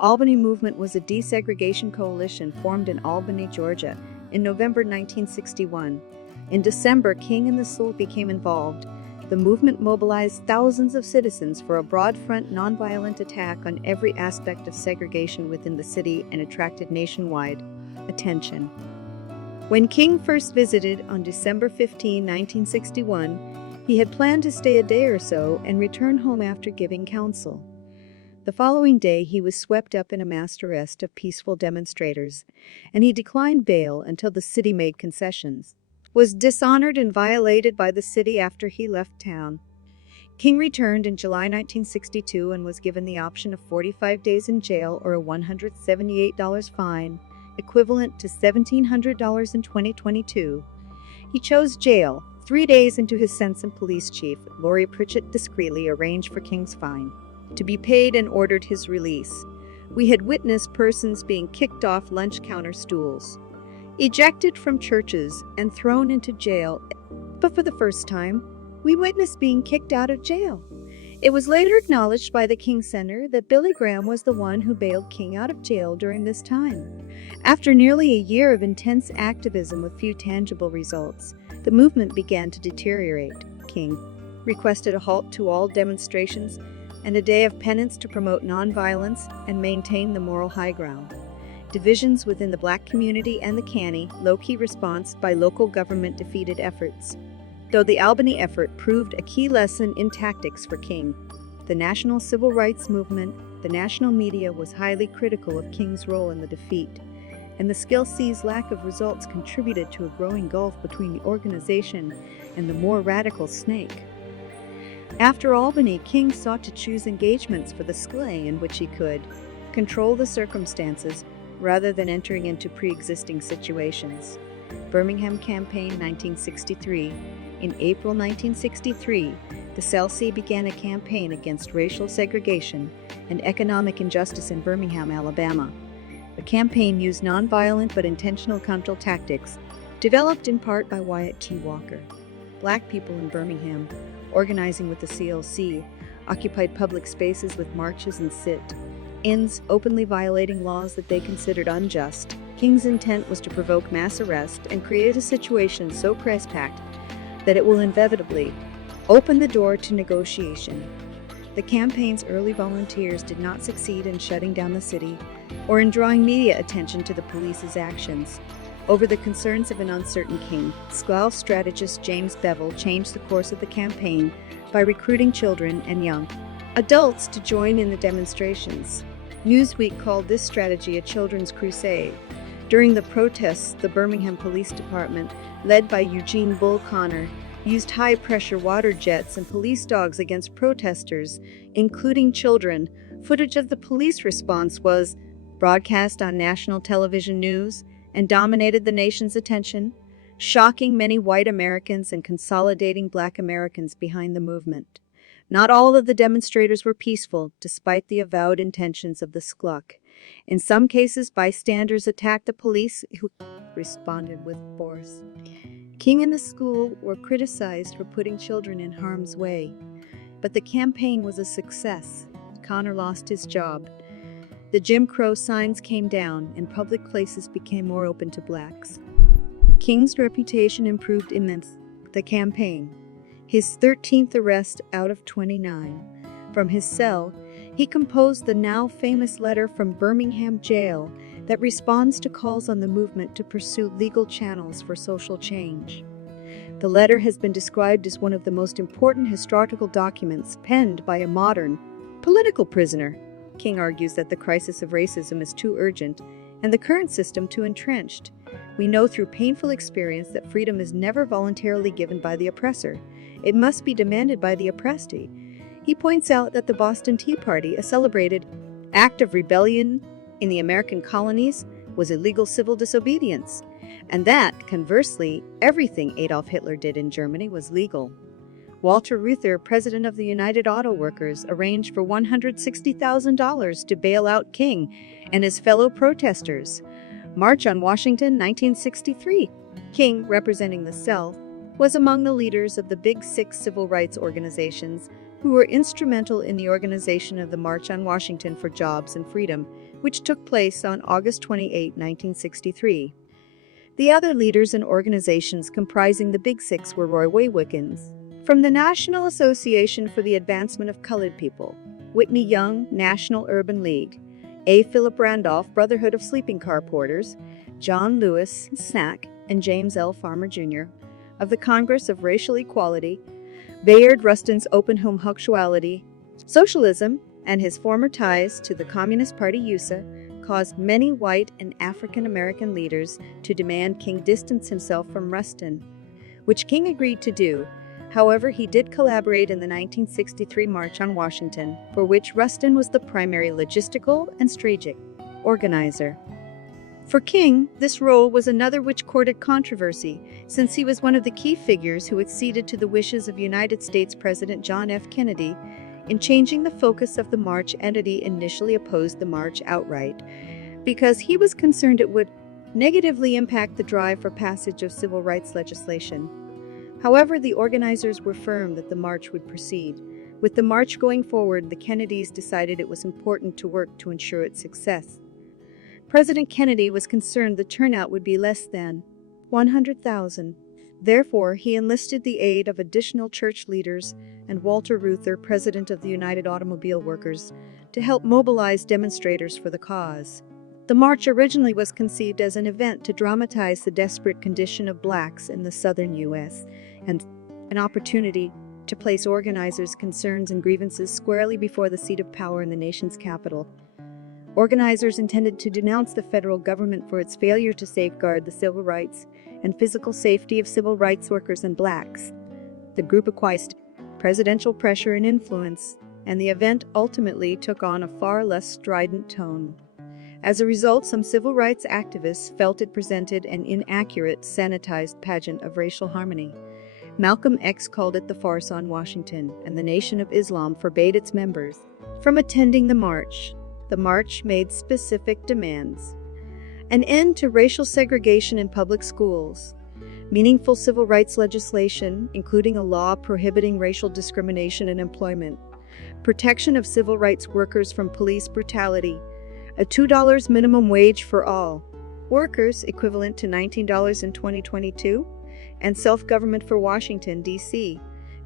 Albany Movement was a desegregation coalition formed in Albany, Georgia, in November 1961. In December, King and the Soul became involved. The movement mobilized thousands of citizens for a broad front nonviolent attack on every aspect of segregation within the city and attracted nationwide attention. When King first visited on December 15, 1961, he had planned to stay a day or so and return home after giving counsel. The following day, he was swept up in a mass arrest of peaceful demonstrators, and he declined bail until the city made concessions. Was dishonored and violated by the city after he left town. King returned in July 1962 and was given the option of 45 days in jail or a $178 fine, equivalent to $1,700 in 2022. He chose jail. 3 days into his sentence, police chief Lori Pritchett discreetly arranged for King's fine to be paid and ordered his release. We had witnessed persons being kicked off lunch counter stools, ejected from churches, and thrown into jail. But for the first time, we witnessed being kicked out of jail. It was later acknowledged by the King Center that Billy Graham was the one who bailed King out of jail during this time. After nearly a year of intense activism with few tangible results, the movement began to deteriorate. King requested a halt to all demonstrations and a day of penance to promote nonviolence and maintain the moral high ground. Divisions within the black community and the canny, low-key response by local government defeated efforts. Though the Albany effort proved a key lesson in tactics for King, the national civil rights movement, the national media was highly critical of King's role in the defeat, and the Skilsea's lack of results contributed to a growing gulf between the organization and the more radical Snake. After Albany, King sought to choose engagements for the Sklay in which he could control the circumstances rather than entering into pre-existing situations. Birmingham Campaign 1963. In April 1963, the Skilsea began a campaign against racial segregation and economic injustice in Birmingham, Alabama. The campaign used nonviolent but intentional control tactics, developed in part by Wyatt T. Walker. Black people in Birmingham, organizing with the CLC, occupied public spaces with marches and sit-ins, openly violating laws that they considered unjust. King's intent was to provoke mass arrest and create a situation so press-packed that it will inevitably open the door to negotiation. The campaign's early volunteers did not succeed in shutting down the city or in drawing media attention to the police's actions. Over the concerns of an uncertain King, Sklar strategist James Bevel changed the course of the campaign by recruiting children and young adults to join in the demonstrations. Newsweek called this strategy a children's crusade. During the protests, the Birmingham Police Department, led by Eugene Bull Connor, used high-pressure water jets and police dogs against protesters, including children. Footage of the police response was broadcast on national television news and dominated the nation's attention, shocking many white Americans and consolidating black Americans behind the movement. Not all of the demonstrators were peaceful, despite the avowed intentions of the Sklar. In some cases, bystanders attacked the police, who responded with force. King and the school were criticized for putting children in harm's way, but the campaign was a success. Connor lost his job. The Jim Crow signs came down, and public places became more open to blacks. King's reputation improved immensely. The campaign. His 13th arrest out of 29. From his cell, he composed the now famous letter from Birmingham jail that responds to calls on the movement to pursue legal channels for social change. The letter has been described as one of the most important historical documents penned by a modern political prisoner. King argues that the crisis of racism is too urgent and the current system too entrenched. We know through painful experience that freedom is never voluntarily given by the oppressor. It must be demanded by the oppressee. He points out that the Boston Tea Party, a celebrated act of rebellion in the American colonies, was illegal civil disobedience, and that, conversely, everything Adolf Hitler did in Germany was legal. Walter Reuther, president of the United Auto Workers, arranged for $160,000 to bail out King and his fellow protesters. March on Washington, 1963. King, representing the South, was among the leaders of the Big Six civil rights organizations who were instrumental in the organization of the March on Washington for Jobs and Freedom, which took place on August 28, 1963. The other leaders and organizations comprising the Big Six were Roy Wiggins, from the National Association for the Advancement of Colored People, Whitney Young, National Urban League, A. Philip Randolph, Brotherhood of Sleeping Car Porters, John Lewis, SNAC, and James L. Farmer Jr., of the Congress of Racial Equality, Bayard Rustin's open homosexuality, socialism, and his former ties to the Communist Party USA caused many white and African American leaders to demand King distance himself from Rustin, which King agreed to do. However, he did collaborate in the 1963 March on Washington, for which Rustin was the primary logistical and strategic organizer. For King, this role was another which courted controversy, since he was one of the key figures who acceded to the wishes of United States President John F. Kennedy in changing the focus of the march. Entity initially opposed the march outright because he was concerned it would negatively impact the drive for passage of civil rights legislation. However, the organizers were firm that the march would proceed. With the march going forward, the Kennedys decided it was important to work to ensure its success. President Kennedy was concerned the turnout would be less than 100,000. Therefore, he enlisted the aid of additional church leaders and Walter Reuther, president of the United Automobile Workers, to help mobilize demonstrators for the cause. The march originally was conceived as an event to dramatize the desperate condition of blacks in the southern U.S. and an opportunity to place organizers' concerns and grievances squarely before the seat of power in the nation's capital. Organizers intended to denounce the federal government for its failure to safeguard the civil rights and physical safety of civil rights workers and blacks. The group acquiesced presidential pressure and influence, and the event ultimately took on a far less strident tone. As a result, some civil rights activists felt it presented an inaccurate, sanitized pageant of racial harmony. Malcolm X called it the farce on Washington, and the Nation of Islam forbade its members from attending the march. The march made specific demands: an end to racial segregation in public schools, meaningful civil rights legislation, including a law prohibiting racial discrimination in employment, protection of civil rights workers from police brutality, a $2 minimum wage for all workers, equivalent to $19 in 2022, and self-government for Washington, D.C.,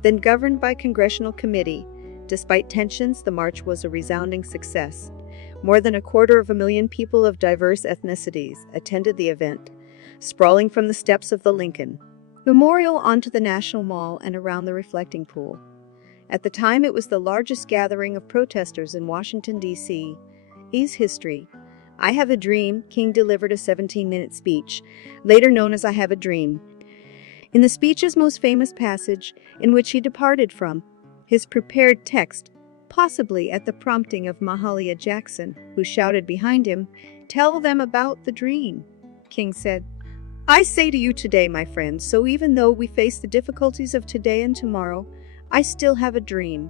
then governed by congressional committee. Despite tensions, the march was a resounding success. More than 250,000 people of diverse ethnicities attended the event, sprawling from the steps of the Lincoln Memorial onto the National Mall and around the reflecting pool. At the time, it was the largest gathering of protesters in Washington, D.C. History. I Have a Dream. King delivered a 17-minute speech, later known as I Have a Dream. In the speech's most famous passage, in which he departed from his prepared text, possibly at the prompting of Mahalia Jackson, who shouted behind him, "Tell them about the dream," King said, "I say to you today, my friends, so even though we face the difficulties of today and tomorrow, I still have a dream.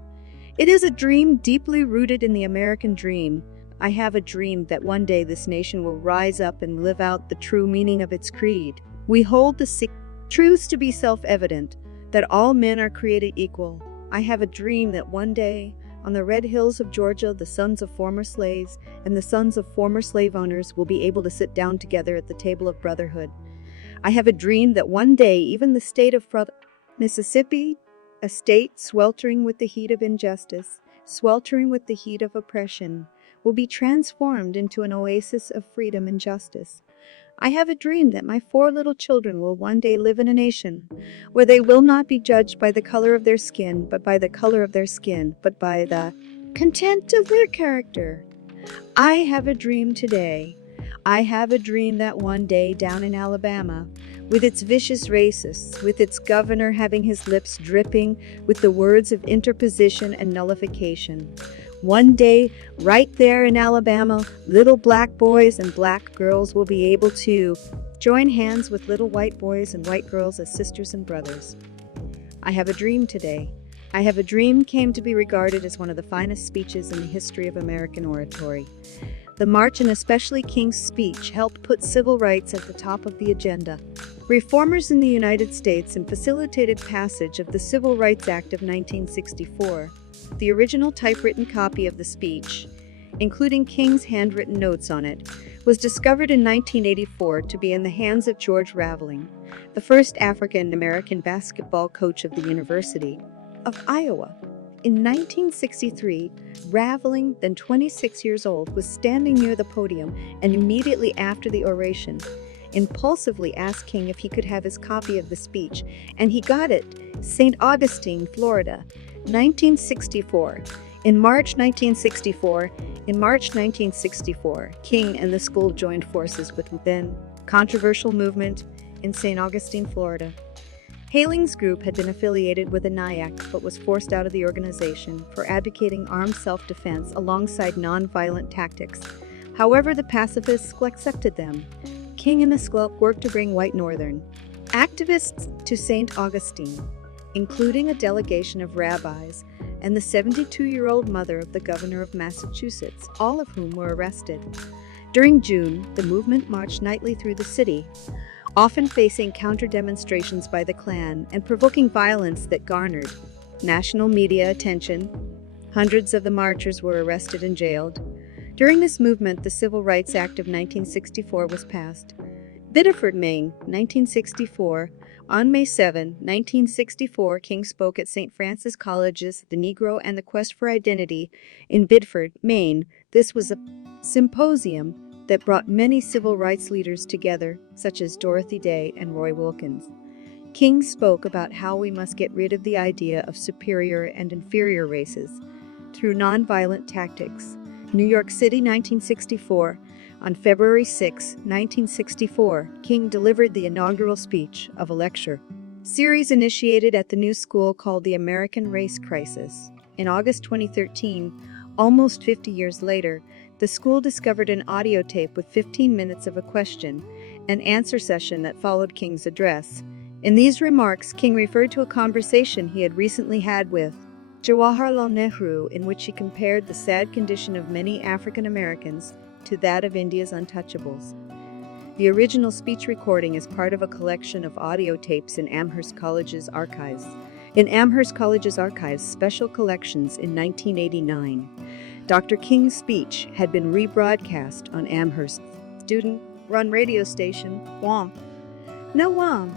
It is a dream deeply rooted in the American dream. I have a dream that one day this nation will rise up and live out the true meaning of its creed. We hold the truths to be self-evident, that all men are created equal. I have a dream that one day, on the red hills of Georgia, the sons of former slaves and the sons of former slave owners will be able to sit down together at the table of brotherhood. I have a dream that one day even the state of Mississippi, a state sweltering with the heat of injustice, sweltering with the heat of oppression, will be transformed into an oasis of freedom and justice. I have a dream that my 4 little children will one day live in a nation where they will not be judged by the color of their skin, but by the content of their character. I have a dream today. I have a dream that one day down in Alabama, with its vicious racists, with its governor having his lips dripping with the words of interposition and nullification, one day, right there in Alabama, little black boys and black girls will be able to join hands with little white boys and white girls as sisters and brothers. I have a dream today. I Have a Dream came to be regarded as one of the finest speeches in the history of American oratory. The march, and especially King's speech, helped put civil rights at the top of the agenda. Reformers in the United States and facilitated passage of the Civil Rights Act of 1964. The original typewritten copy of the speech, including King's handwritten notes on it, was discovered in 1984 to be in the hands of George Raveling, the first African-American basketball coach of the University of Iowa. In 1963, Raveling, then 26 years old, was standing near the podium and immediately after the oration, impulsively asked King if he could have his copy of the speech, and he got it. St. Augustine, Florida, 1964. In March 1964, King and the school joined forces with the then controversial movement in St. Augustine, Florida. Haling's group had been affiliated with the NIAC but was forced out of the organization for advocating armed self-defense alongside non-violent tactics. However, the pacifists accepted them. King and the SCLUP worked to bring white Northern activists to St. Augustine, including a delegation of rabbis and the 72-year-old mother of the governor of Massachusetts, all of whom were arrested. During June, the movement marched nightly through the city, often facing counter-demonstrations by the Klan and provoking violence that garnered national media attention. Hundreds of the marchers were arrested and jailed. During this movement, the Civil Rights Act of 1964 was passed. Biddeford, Maine, 1964. On May 7, 1964, King spoke at St. Francis College's The Negro and the Quest for Identity in Biddeford, Maine. This was a symposium that brought many civil rights leaders together, such as Dorothy Day and Roy Wilkins. King spoke about how we must get rid of the idea of superior and inferior races through nonviolent tactics. New York City, 1964. On February 6, 1964, King delivered the inaugural speech of a lecture series initiated at the new school called the American Race Crisis. In August 2013, almost 50 years later, the school discovered an audio tape with 15 minutes of a question and answer session that followed King's address. In these remarks, King referred to a conversation he had recently had with Jawaharlal Nehru, in which he compared the sad condition of many African Americans to that of India's untouchables. The original speech recording is part of a collection of audio tapes in Amherst College's archives. In Amherst College's archives special collections in 1989, Dr. King's speech had been rebroadcast on Amherst's student-run radio station, WAM. No WAM.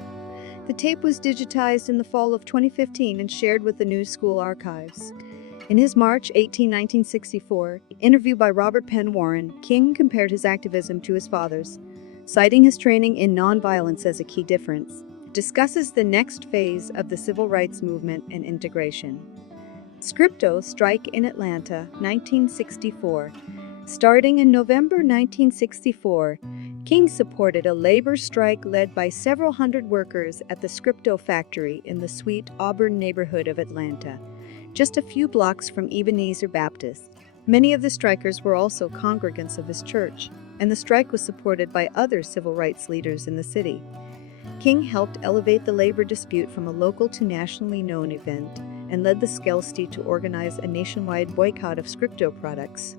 The tape was digitized in the fall of 2015 and shared with the New School archives. In his March 18, 1964, interview by Robert Penn Warren, King compared his activism to his father's, citing his training in nonviolence as a key difference. Discusses the next phase of the civil rights movement and integration. Scripto strike in Atlanta, 1964. Starting in November 1964, King supported a labor strike led by several hundred workers at the Scripto factory in the Sweet Auburn neighborhood of Atlanta, just a few blocks from Ebenezer Baptist. Many of the strikers were also congregants of his church, and the strike was supported by other civil rights leaders in the city. King helped elevate the labor dispute from a local to nationally known event and led the Skelsti to organize a nationwide boycott of Scripto products.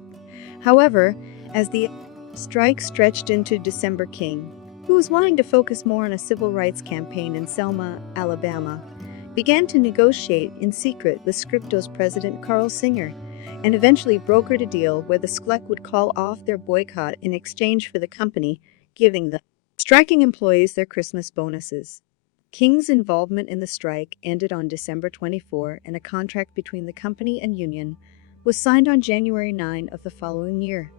However, as the strike stretched into December, King, who was wanting to focus more on a civil rights campaign in Selma, Alabama, began to negotiate in secret with Scripto's president Carl Singer, and eventually brokered a deal where the SCLEC would call off their boycott in exchange for the company giving the striking employees their Christmas bonuses. King's involvement in the strike ended on December 24, and a contract between the company and union was signed on January 9 of the following year.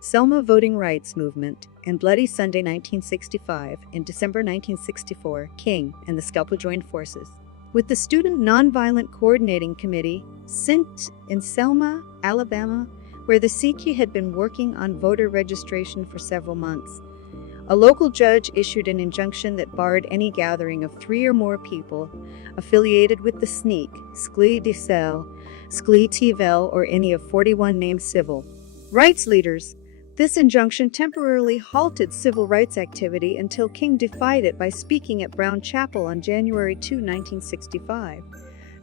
Selma Voting Rights Movement and Bloody Sunday 1965 and December 1964, King and the Scalpa joined forces with the Student Nonviolent Coordinating Committee, SINT, in Selma, Alabama, where the CQ had been working on voter registration for several months. A local judge issued an injunction that barred any gathering of 3 or more people affiliated with the SNEAK, Skli Diesel, Skli Tivel, or any of 41 named civil rights leaders. This injunction temporarily halted civil rights activity until King defied it by speaking at Brown Chapel on January 2, 1965.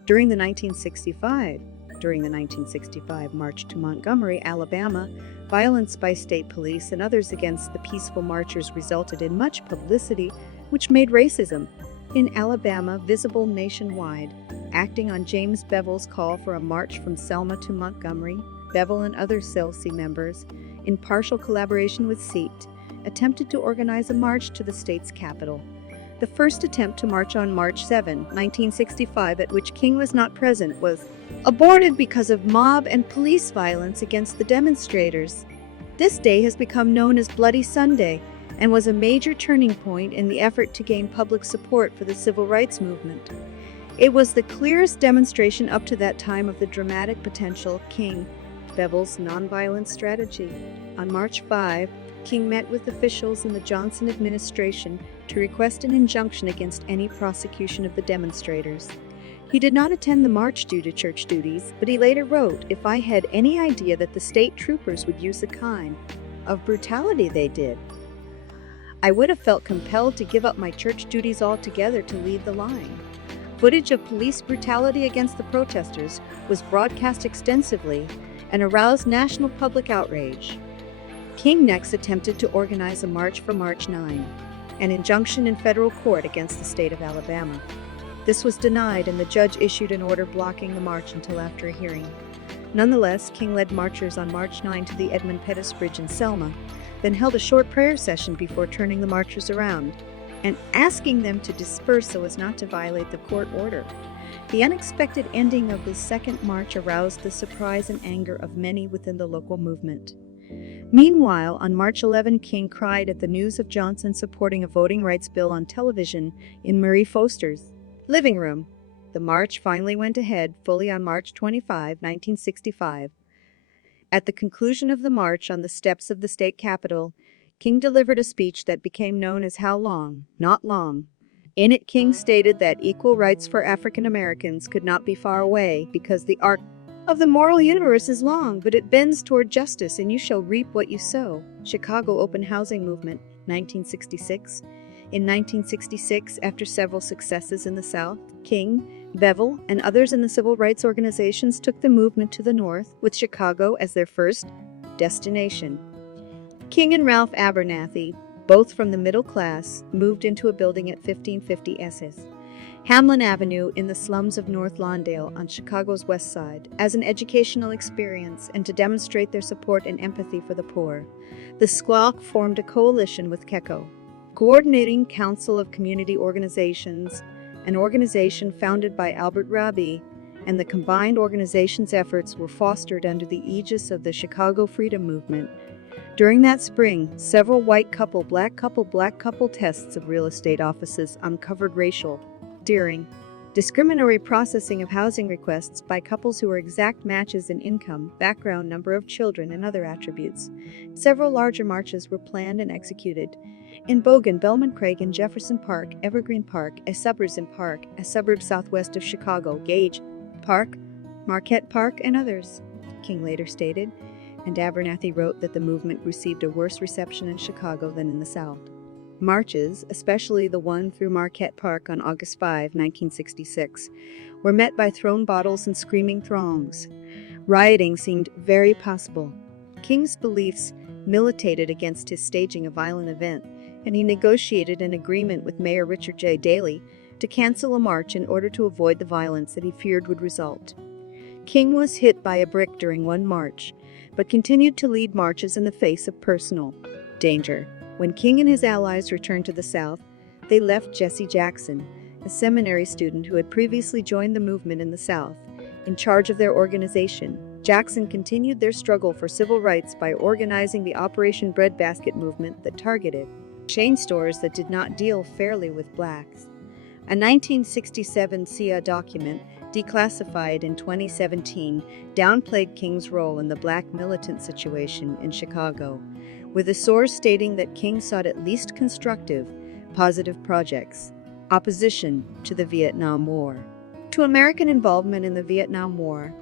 During the 1965 march to Montgomery, Alabama, violence by state police and others against the peaceful marchers resulted in much publicity, which made racism in Alabama visible nationwide. Acting on James Bevel's call for a march from Selma to Montgomery, Bevel and other CELC members, in partial collaboration with SEAT, attempted to organize a march to the state's capital. The first attempt to march on March 7, 1965, at which King was not present, was aborted because of mob and police violence against the demonstrators. This day has become known as Bloody Sunday and was a major turning point in the effort to gain public support for the civil rights movement. It was the clearest demonstration up to that time of the dramatic potential King Bevel's nonviolent strategy. On March 5, King met with officials in the Johnson administration to request an injunction against any prosecution of the demonstrators. He did not attend the march due to church duties, but he later wrote, "If I had any idea that the state troopers would use the kind of brutality they did, I would have felt compelled to give up my church duties altogether to lead the line." Footage of police brutality against the protesters was broadcast extensively and aroused national public outrage. King next attempted to organize a march for March 9, an injunction in federal court against the state of Alabama. This was denied, and the judge issued an order blocking the march until after a hearing. Nonetheless, King led marchers on March 9 to the Edmund Pettus Bridge in Selma, then held a short prayer session before turning the marchers around and asking them to disperse so as not to violate the court order. The unexpected ending of the second march aroused the surprise and anger of many within the local movement. Meanwhile, on March 11, King cried at the news of Johnson supporting a voting rights bill on television in Marie Foster's living room. The march finally went ahead fully on March 25, 1965. At the conclusion of the march on the steps of the state capitol, King delivered a speech that became known as How Long, Not Long. In it, King stated that equal rights for African Americans could not be far away because the arc of the moral universe is long, but it bends toward justice, and you shall reap what you sow. Chicago Open Housing Movement, 1966. In 1966, after several successes in the South, King, Bevel, and others in the civil rights organizations took the movement to the North, with Chicago as their first destination. King and Ralph Abernathy, both from the middle class, moved into a building at 1550 SS Hamlin Avenue in the slums of North Lawndale on Chicago's west side as an educational experience and to demonstrate their support and empathy for the poor. The Squawk formed a coalition with KECO, Coordinating Council of Community Organizations, an organization founded by Albert Raby, and the combined organization's efforts were fostered under the aegis of the Chicago Freedom Movement. During that spring, several white couple, black couple tests of real estate offices uncovered racial, discriminatory processing of housing requests by couples who were exact matches in income, background, number of children, and other attributes. Several larger marches were planned and executed. In Bogan, Belmont Craig, in Jefferson Park, Evergreen Park, a suburb southwest of Chicago, Gage Park, Marquette Park, and others, King later stated, and Abernathy wrote that the movement received a worse reception in Chicago than in the South. Marches, especially the one through Marquette Park on August 5, 1966, were met by thrown bottles and screaming throngs. Rioting seemed very possible. King's beliefs militated against his staging a violent event, and he negotiated an agreement with Mayor Richard J. Daley to cancel a march in order to avoid the violence that he feared would result. King was hit by a brick during one march, but continued to lead marches in the face of personal danger. When King and his allies returned to the South, they left Jesse Jackson, a seminary student who had previously joined the movement in the South, in charge of their organization. Jackson continued their struggle for civil rights by organizing the Operation Breadbasket movement that targeted chain stores that did not deal fairly with blacks. A 1967 CIA document, declassified in 2017, downplayed King's role in the black militant situation in Chicago, with a source stating that King sought at least constructive, positive projects, opposition to the Vietnam War, to American involvement in the Vietnam War,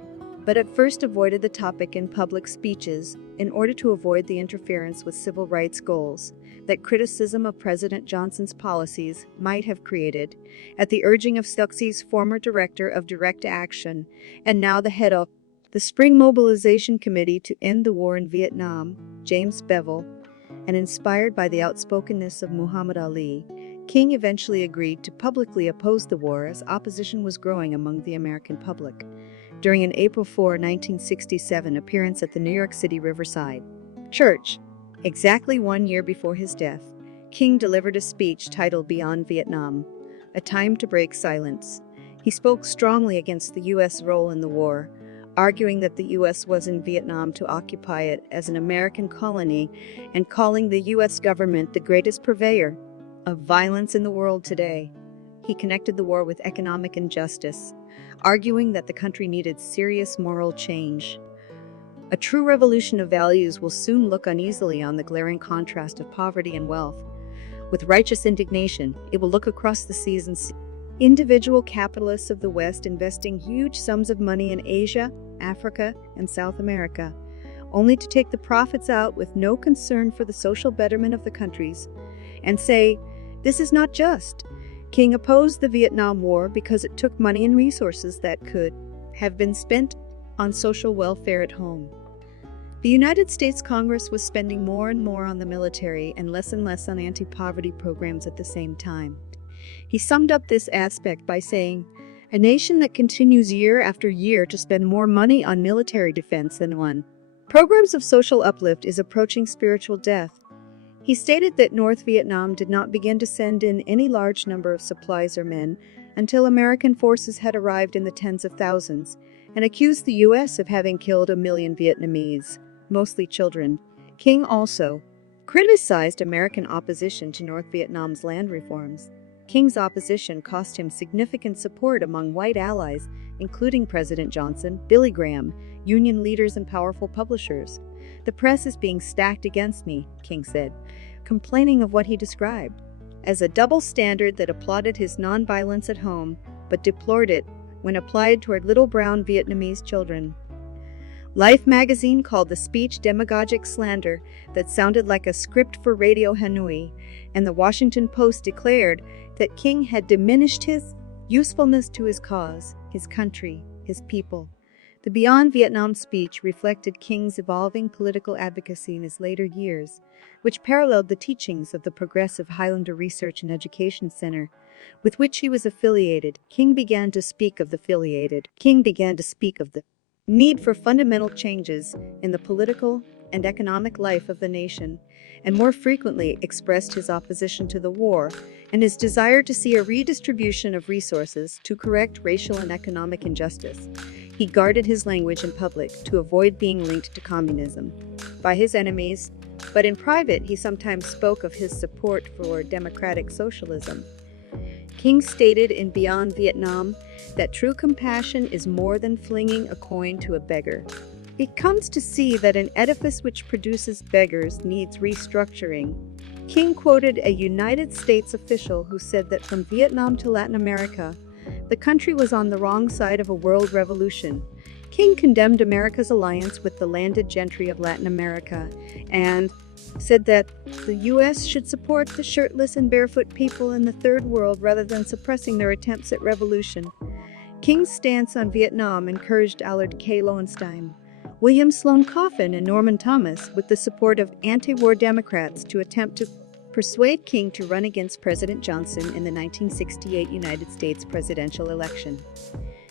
but at first avoided the topic in public speeches in order to avoid the interference with civil rights goals that criticism of President Johnson's policies might have created, at the urging of Stuxey's former director of Direct Action and now the head of the Spring Mobilization Committee to End the War in Vietnam, James Bevel, and inspired by the outspokenness of Muhammad Ali, King eventually agreed to publicly oppose the war as opposition was growing among the American public. During an April 4, 1967 appearance at the New York City Riverside Church, exactly 1 year before his death, King delivered a speech titled Beyond Vietnam, A Time to Break Silence. He spoke strongly against the U.S. role in the war, arguing that the U.S. was in Vietnam to occupy it as an American colony and calling the U.S. government the greatest purveyor of violence in the world today. He connected the war with economic injustice, arguing that the country needed serious moral change. A true revolution of values will soon look uneasily on the glaring contrast of poverty and wealth. With righteous indignation, it will look across the seas and see individual capitalists of the West investing huge sums of money in Asia, Africa, and South America, only to take the profits out with no concern for the social betterment of the countries, and say, "This is not just." King opposed the Vietnam War because it took money and resources that could have been spent on social welfare at home. The United States Congress was spending more and more on the military and less on anti-poverty programs at the same time. He summed up this aspect by saying, "A nation that continues year after year to spend more money on military defense than one programs of social uplift is approaching spiritual death." He stated that North Vietnam did not begin to send in any large number of supplies or men until American forces had arrived in the tens of thousands, and accused the U.S. of having killed 1 million Vietnamese, mostly children. King also criticized American opposition to North Vietnam's land reforms. King's opposition cost him significant support among white allies, including President Johnson, Billy Graham, union leaders, and powerful publishers. "The press is being stacked against me," King said, complaining of what he described as a double standard that applauded his nonviolence at home, but deplored it when applied toward little brown Vietnamese children. Life magazine called the speech demagogic slander that sounded like a script for Radio Hanoi, and the Washington Post declared that King had diminished his usefulness to his cause, his country, his people. The Beyond Vietnam speech reflected King's evolving political advocacy in his later years, which paralleled the teachings of the Progressive Highlander Research and Education Center, with which he was affiliated. King began to speak of the need for fundamental changes in the political and economic life of the nation, and more frequently expressed his opposition to the war and his desire to see a redistribution of resources to correct racial and economic injustice. He guarded his language in public to avoid being linked to communism by his enemies, but in private he sometimes spoke of his support for democratic socialism. King stated in Beyond Vietnam that true compassion is more than flinging a coin to a beggar. It comes to see that an edifice which produces beggars needs restructuring. King quoted a United States official who said that from Vietnam to Latin America, the country was on the wrong side of a world revolution. King condemned America's alliance with the landed gentry of Latin America and said that the U.S. should support the shirtless and barefoot people in the Third World rather than suppressing their attempts at revolution. King's stance on Vietnam encouraged Allard K. Lowenstein, William Sloane Coffin, and Norman Thomas, with the support of anti-war Democrats, to attempt to persuade King to run against President Johnson in the 1968 United States presidential election.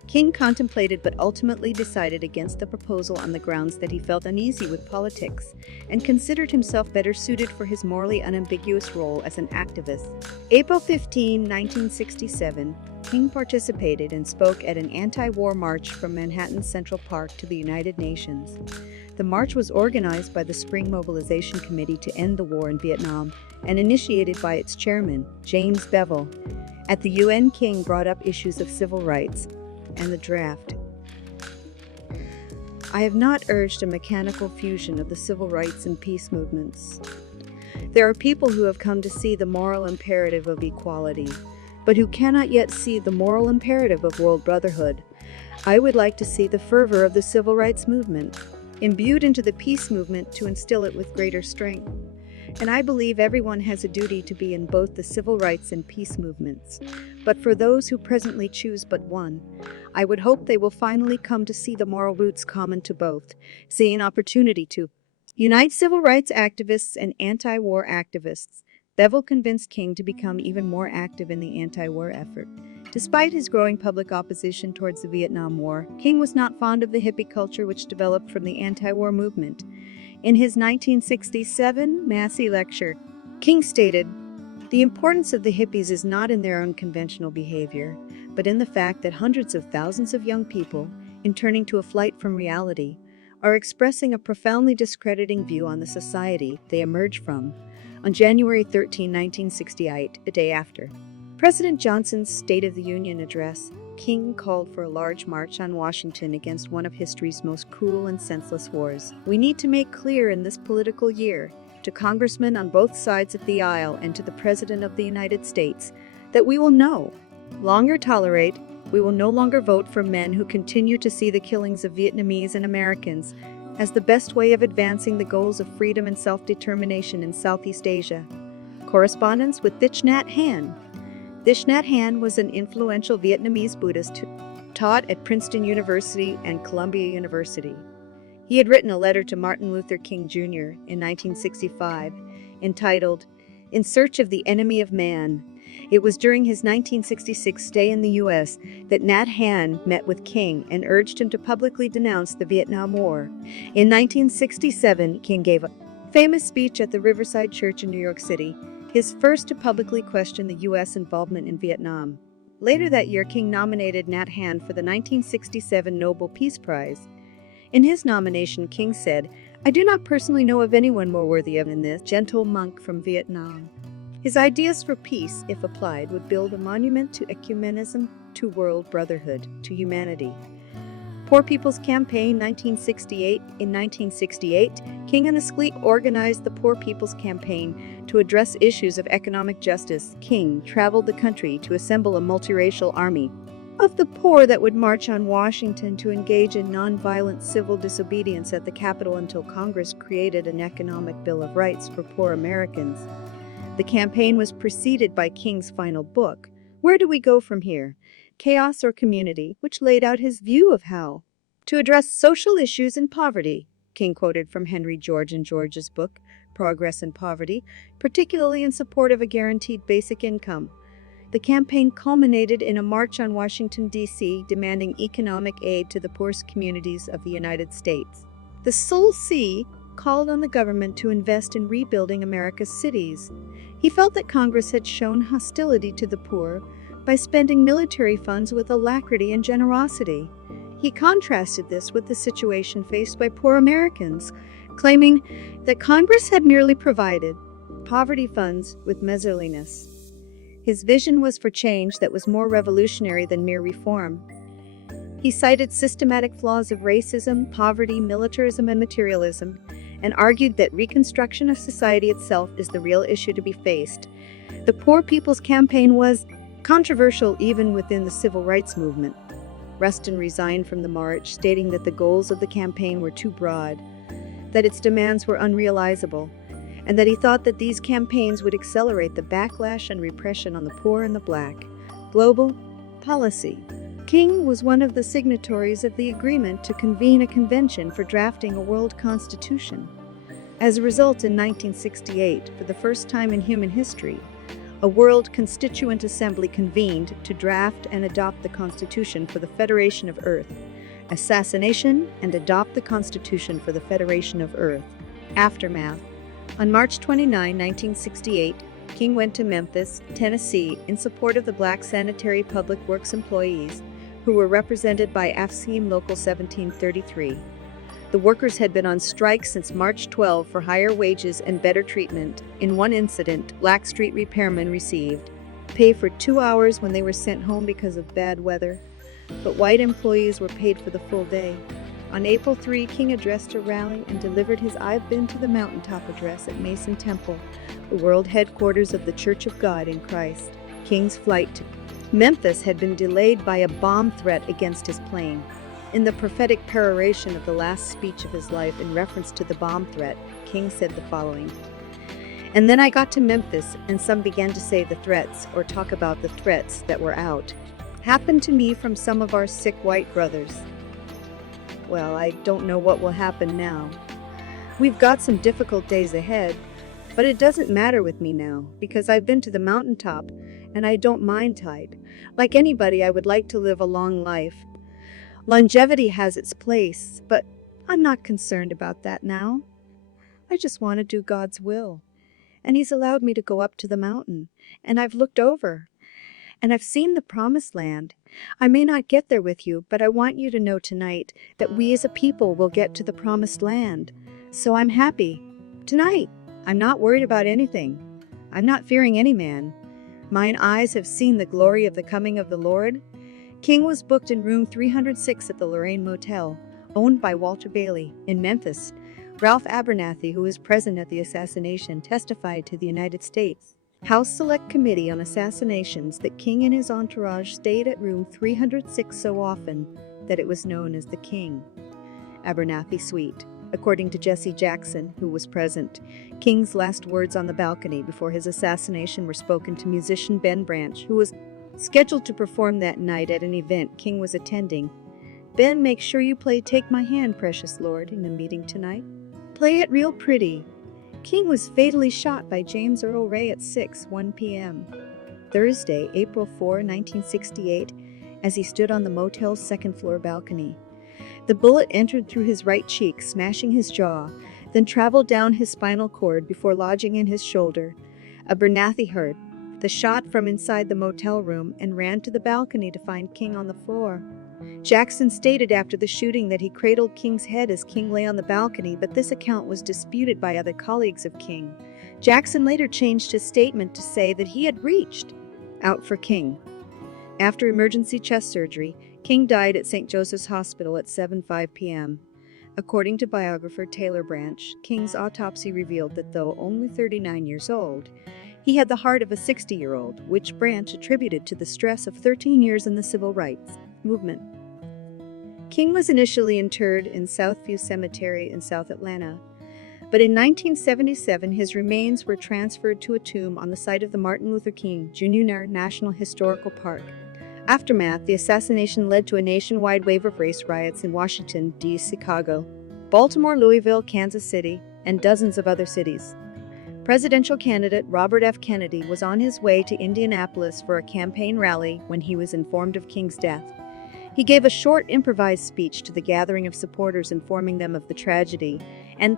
King contemplated but ultimately decided against the proposal on the grounds that he felt uneasy with politics and considered himself better suited for his morally unambiguous role as an activist. April 15, 1967, King participated and spoke at an anti-war march from Manhattan's Central Park to the United Nations. The march was organized by the Spring Mobilization Committee to End the War in Vietnam and initiated by its chairman, James Bevel. At the UN, King brought up issues of civil rights and the draft. "I have not urged a mechanical fusion of the civil rights and peace movements. There are people who have come to see the moral imperative of equality, but who cannot yet see the moral imperative of world brotherhood. I would like to see the fervor of the civil rights movement imbued into the peace movement to instill it with greater strength. And I believe everyone has a duty to be in both the civil rights and peace movements. But for those who presently choose but one, I would hope they will finally come to see the moral roots common to both, see an opportunity to unite civil rights activists and anti-war activists." Bevel convinced King to become even more active in the anti-war effort. Despite his growing public opposition towards the Vietnam War, King was not fond of the hippie culture which developed from the anti-war movement. In his 1967 Massey lecture, King stated, "The importance of the hippies is not in their unconventional behavior, but in the fact that hundreds of thousands of young people, in turning to a flight from reality, are expressing a profoundly discrediting view on the society they emerge from." On January 13, 1968, a day after President Johnson's State of the Union address, King called for a large march on Washington against one of history's most cruel and senseless wars. "We need to make clear in this political year, to congressmen on both sides of the aisle and to the President of the United States, that we will no longer tolerate, we will no longer vote for men who continue to see the killings of Vietnamese and Americans as the best way of advancing the goals of freedom and self-determination in Southeast Asia." Correspondence with Thich Nhat Hanh. Thich Nhat Hanh was an influential Vietnamese Buddhist who taught at Princeton University and Columbia University. He had written a letter to Martin Luther King Jr. in 1965 entitled, "In Search of the Enemy of Man," It was during his 1966 stay in the U.S. that Nat Han met with King and urged him to publicly denounce the Vietnam War. In 1967, King gave a famous speech at the Riverside Church in New York City, his first to publicly question the U.S. involvement in Vietnam. Later that year, King nominated Nat Han for the 1967 Nobel Peace Prize. In his nomination, King said, "I do not personally know of anyone more worthy of than this gentle monk from Vietnam." His ideas for peace, if applied, would build a monument to ecumenism, to world brotherhood, to humanity. Poor People's Campaign 1968. In 1968, King and his clique organized the Poor People's Campaign to address issues of economic justice. King traveled the country to assemble a multiracial army of the poor that would march on Washington to engage in nonviolent civil disobedience at the Capitol until Congress created an economic Bill of Rights for poor Americans. The campaign was preceded by King's final book, Where Do We Go From Here? Chaos or Community, which laid out his view of how to address social issues and poverty. King quoted from Henry George and George's book, Progress and Poverty, particularly in support of a guaranteed basic income. The campaign culminated in a march on Washington, D.C., demanding economic aid to the poorest communities of the United States. The Soul C called on the government to invest in rebuilding America's cities. He felt that Congress had shown hostility to the poor by spending military funds with alacrity and generosity. He contrasted this with the situation faced by poor Americans, claiming that Congress had merely provided poverty funds with miserliness. His vision was for change that was more revolutionary than mere reform. He cited systematic flaws of racism, poverty, militarism, and materialism, and argued that reconstruction of society itself is the real issue to be faced. The Poor People's Campaign was controversial even within the civil rights movement. Rustin resigned from the march, stating that the goals of the campaign were too broad, that its demands were unrealizable, and that he thought that these campaigns would accelerate the backlash and repression on the poor and the black. Global policy. King was one of the signatories of the agreement to convene a convention for drafting a world constitution. As a result, in 1968, for the first time in human history, a World Constituent Assembly convened to draft and adopt the Constitution for the Federation of Earth. Assassination and adopt the Constitution for the Federation of Earth. Aftermath. On March 29, 1968, King went to Memphis, Tennessee, in support of the Black Sanitary Public Works employees, who were represented by AFSCME Local 1733. The workers had been on strike since March 12 for higher wages and better treatment. In one incident, black street repairmen received pay for 2 hours when they were sent home because of bad weather, but white employees were paid for the full day. On April 3, King addressed a rally and delivered his I've Been to the Mountaintop address at Mason Temple, the world headquarters of the Church of God in Christ. King's flight to Memphis had been delayed by a bomb threat against his plane. In the prophetic peroration of the last speech of his life in reference to the bomb threat, King said the following: "And then I got to Memphis, and some began to say the threats, or talk about the threats that were out, happened to me from some of our sick white brothers. Well, I don't know what will happen now. We've got some difficult days ahead, but it doesn't matter with me now, because I've been to the mountaintop, and I don't mind type. Like anybody, I would like to live a long life. Longevity has its place, but I'm not concerned about that now. I just want to do God's will. And He's allowed me to go up to the mountain, and I've looked over, and I've seen the promised land. I may not get there with you, but I want you to know tonight that we as a people will get to the promised land. So I'm happy. Tonight, I'm not worried about anything. I'm not fearing any man. Mine eyes have seen the glory of the coming of the Lord." King was booked in room 306 at the Lorraine Motel, owned by Walter Bailey, in Memphis. Ralph Abernathy, who was present at the assassination, testified to the United States House Select Committee on Assassinations that King and his entourage stayed at room 306 so often that it was known as the King Abernathy Suite. According to Jesse Jackson, who was present, King's last words on the balcony before his assassination were spoken to musician Ben Branch, who was scheduled to perform that night at an event King was attending. "Ben, make sure you play Take My Hand, Precious Lord, in the meeting tonight. Play it real pretty." King was fatally shot by James Earl Ray at 6:01 p.m. Thursday, April 4, 1968, as he stood on the motel's second-floor balcony. The bullet entered through his right cheek, smashing his jaw, then traveled down his spinal cord before lodging in his shoulder. Abernathy heard the shot from inside the motel room and ran to the balcony to find King on the floor. Jackson stated after the shooting that he cradled King's head as King lay on the balcony, but this account was disputed by other colleagues of King. Jackson later changed his statement to say that he had reached out for King. After emergency chest surgery, King died at St. Joseph's Hospital at 7:05 p.m. According to biographer Taylor Branch, King's autopsy revealed that though only 39 years old, he had the heart of a 60-year-old, which Branch attributed to the stress of 13 years in the civil rights movement. King was initially interred in Southview Cemetery in South Atlanta, but in 1977 his remains were transferred to a tomb on the site of the Martin Luther King Jr. National Historical Park. Aftermath: the assassination led to a nationwide wave of race riots in Washington, D.C., Chicago, Baltimore, Louisville, Kansas City, and dozens of other cities. Presidential candidate Robert F. Kennedy was on his way to Indianapolis for a campaign rally when he was informed of King's death. He gave a short improvised speech to the gathering of supporters, informing them of the tragedy and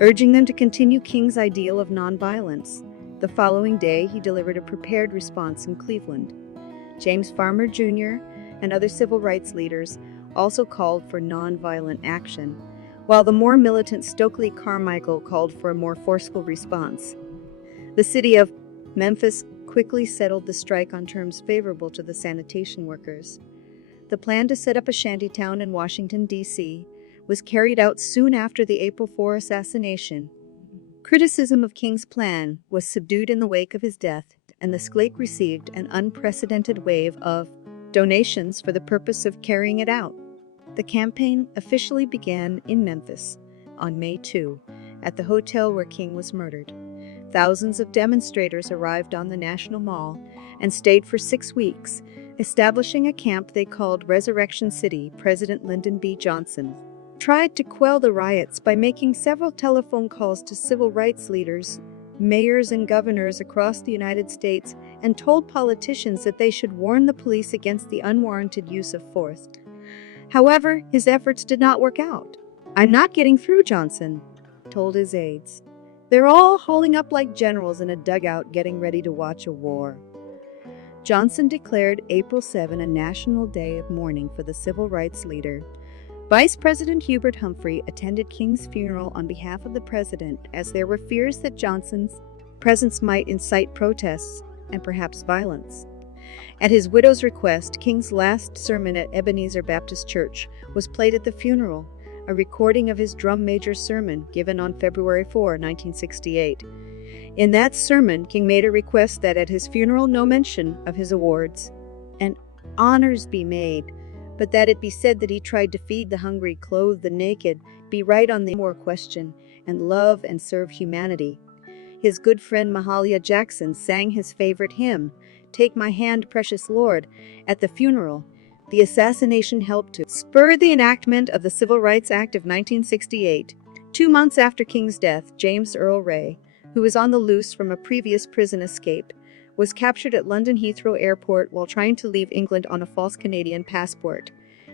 urging them to continue King's ideal of nonviolence. The following day, he delivered a prepared response in Cleveland. James Farmer Jr. and other civil rights leaders also called for nonviolent action, while the more militant Stokely Carmichael called for a more forceful response. The city of Memphis quickly settled the strike on terms favorable to the sanitation workers. The plan to set up a shantytown in Washington, D.C., was carried out soon after the April 4 assassination. Criticism of King's plan was subdued in the wake of his death, and the SCLAC received an unprecedented wave of donations for the purpose of carrying it out. The campaign officially began in Memphis on May 2, at the hotel where King was murdered. Thousands of demonstrators arrived on the National Mall and stayed for 6 weeks, establishing a camp they called Resurrection City. President Lyndon B. Johnson tried to quell the riots by making several telephone calls to civil rights leaders, mayors, and governors across the United States, and told politicians that they should warn the police against the unwarranted use of force. However, his efforts did not work out. "I'm not getting through," Johnson told his aides. "They're all hauling up like generals in a dugout getting ready to watch a war." Johnson declared April 7 a national day of mourning for the civil rights leader. Vice President Hubert Humphrey attended King's funeral on behalf of the president, as there were fears that Johnson's presence might incite protests and perhaps violence. At his widow's request, King's last sermon at Ebenezer Baptist Church was played at the funeral, a recording of his drum major sermon given on February 4, 1968. In that sermon, King made a request that at his funeral no mention of his awards and honors be made, but that it be said that he tried to feed the hungry, clothe the naked, be right on the war question, and love and serve humanity. His good friend Mahalia Jackson sang his favorite hymn, "Take My Hand, Precious Lord," at the funeral. The assassination helped to spur the enactment of the Civil Rights Act of 1968. 2 months after King's death, James Earl Ray, who was on the loose from a previous prison escape, was captured at London Heathrow Airport while trying to leave England on a false Canadian passport.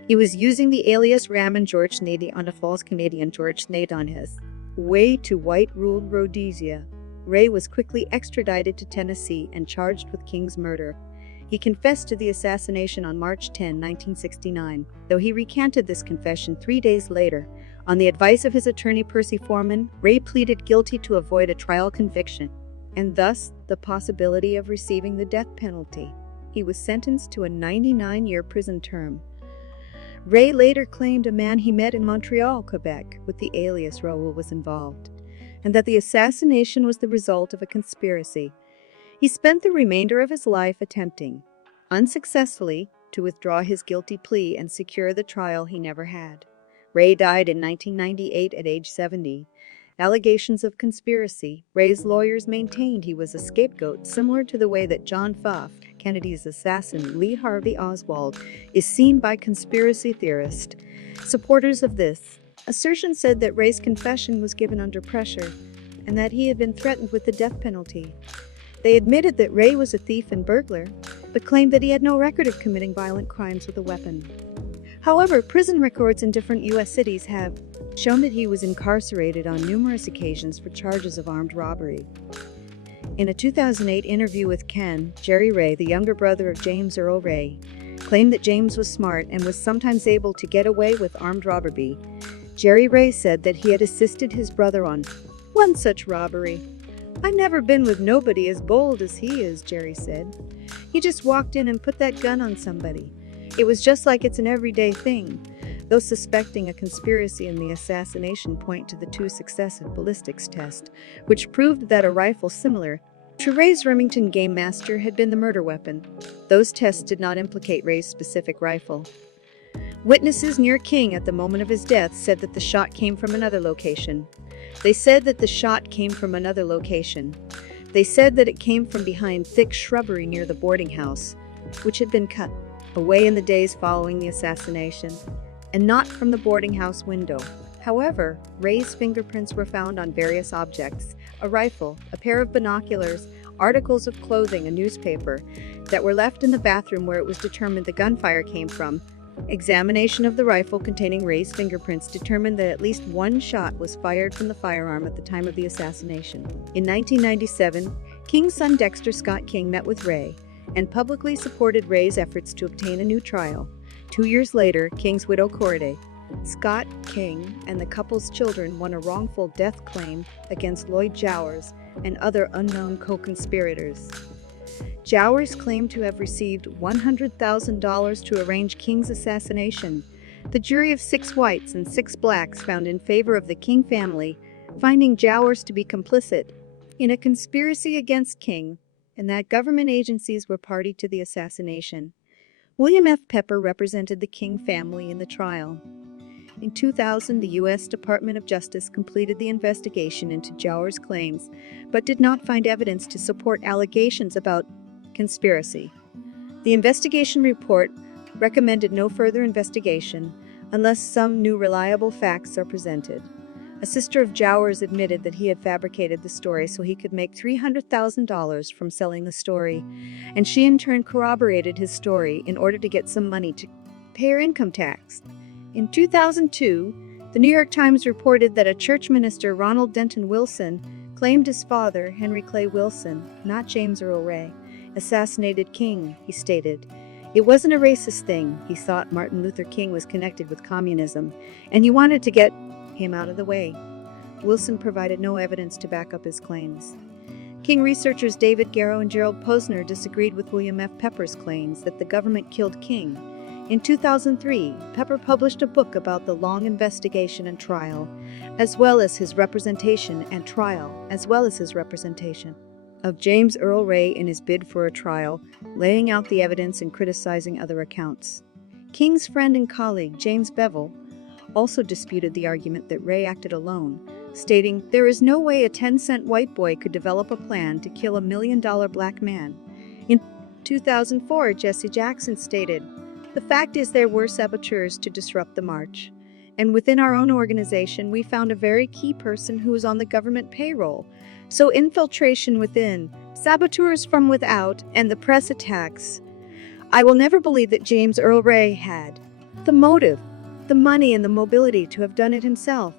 He was using the alias Raymond George Nady on a false Canadian George Nade on his way to white-ruled Rhodesia. Ray was quickly extradited to Tennessee and charged with King's murder. He confessed to the assassination on March 10, 1969, though he recanted this confession 3 days later. On the advice of his attorney Percy Foreman, Ray pleaded guilty to avoid a trial conviction, and thus the possibility of receiving the death penalty. He was sentenced to a 99-year prison term. Ray later claimed a man he met in Montreal, Quebec, with the alias Raoul was involved, and that the assassination was the result of a conspiracy. He spent the remainder of his life attempting, unsuccessfully, to withdraw his guilty plea and secure the trial he never had. Ray died in 1998 at age 70. Allegations of conspiracy. Ray's lawyers maintained he was a scapegoat, similar to the way that John F. Kennedy's assassin, Lee Harvey Oswald, is seen by conspiracy theorists. Supporters of this assertion said that Ray's confession was given under pressure and that he had been threatened with the death penalty. They admitted that Ray was a thief and burglar, but claimed that he had no record of committing violent crimes with a weapon. However, prison records in different U.S. cities have shown that he was incarcerated on numerous occasions for charges of armed robbery. In a 2008 interview with Ken, Jerry Ray, the younger brother of James Earl Ray, claimed that James was smart and was sometimes able to get away with armed robbery. Jerry Ray said that he had assisted his brother on one such robbery. "I've never been with nobody as bold as he is," Jerry said. "He just walked in and put that gun on somebody. It was just like it's an everyday thing." Those suspecting a conspiracy in the assassination point to the two successive ballistics tests, which proved that a rifle similar to Ray's Remington Game Master had been the murder weapon. Those tests did not implicate Ray's specific rifle. Witnesses near King at the moment of his death said that the shot came from another location. They said that it came from behind thick shrubbery near the boarding house, which had been cut away in the days following the assassination, and not from the boarding house window. However, Ray's fingerprints were found on various objects: a rifle, a pair of binoculars, articles of clothing, a newspaper, that were left in the bathroom where it was determined the gunfire came from. Examination of the rifle containing Ray's fingerprints determined that at least one shot was fired from the firearm at the time of the assassination. In 1997, King's son Dexter Scott King met with Ray and publicly supported Ray's efforts to obtain a new trial. 2 years later, King's widow Corday Scott King and the couple's children won a wrongful death claim against Lloyd Jowers and other unknown co-conspirators. Jowers claimed to have received $100,000 to arrange King's assassination. The jury of 6 whites and 6 blacks found in favor of the King family, finding Jowers to be complicit in a conspiracy against King, and that government agencies were party to the assassination. William F. Pepper represented the King family in the trial. In 2000, the U.S. Department of Justice completed the investigation into Jowers' claims, but did not find evidence to support allegations about conspiracy. The investigation report recommended no further investigation unless some new reliable facts are presented. A sister of Jowers admitted that he had fabricated the story so he could make $300,000 from selling the story, and she in turn corroborated his story in order to get some money to pay her income tax. In 2002, the New York Times reported that a church minister, Ronald Denton Wilson, claimed his father, Henry Clay Wilson, not James Earl Ray, assassinated King. He stated, "It wasn't a racist thing. He thought Martin Luther King was connected with communism, and he wanted to get him out of the way." Wilson provided no evidence to back up his claims. King researchers David Garrow and Gerald Posner disagreed with William F. Pepper's claims that the government killed King. In 2003, Pepper published a book about the long investigation and trial, as well as his representation of James Earl Ray in his bid for a trial, laying out the evidence and criticizing other accounts. King's friend and colleague, James Bevel, also disputed the argument that Ray acted alone, stating, "There is no way a 10-cent white boy could develop a plan to kill $1 million black man." In 2004, Jesse Jackson stated, "The fact is there were saboteurs to disrupt the march. And within our own organization, we found a very key person who was on the government payroll. So infiltration within, saboteurs from without, and the press attacks. I will never believe that James Earl Ray had the motive, the money, and the mobility to have done it himself.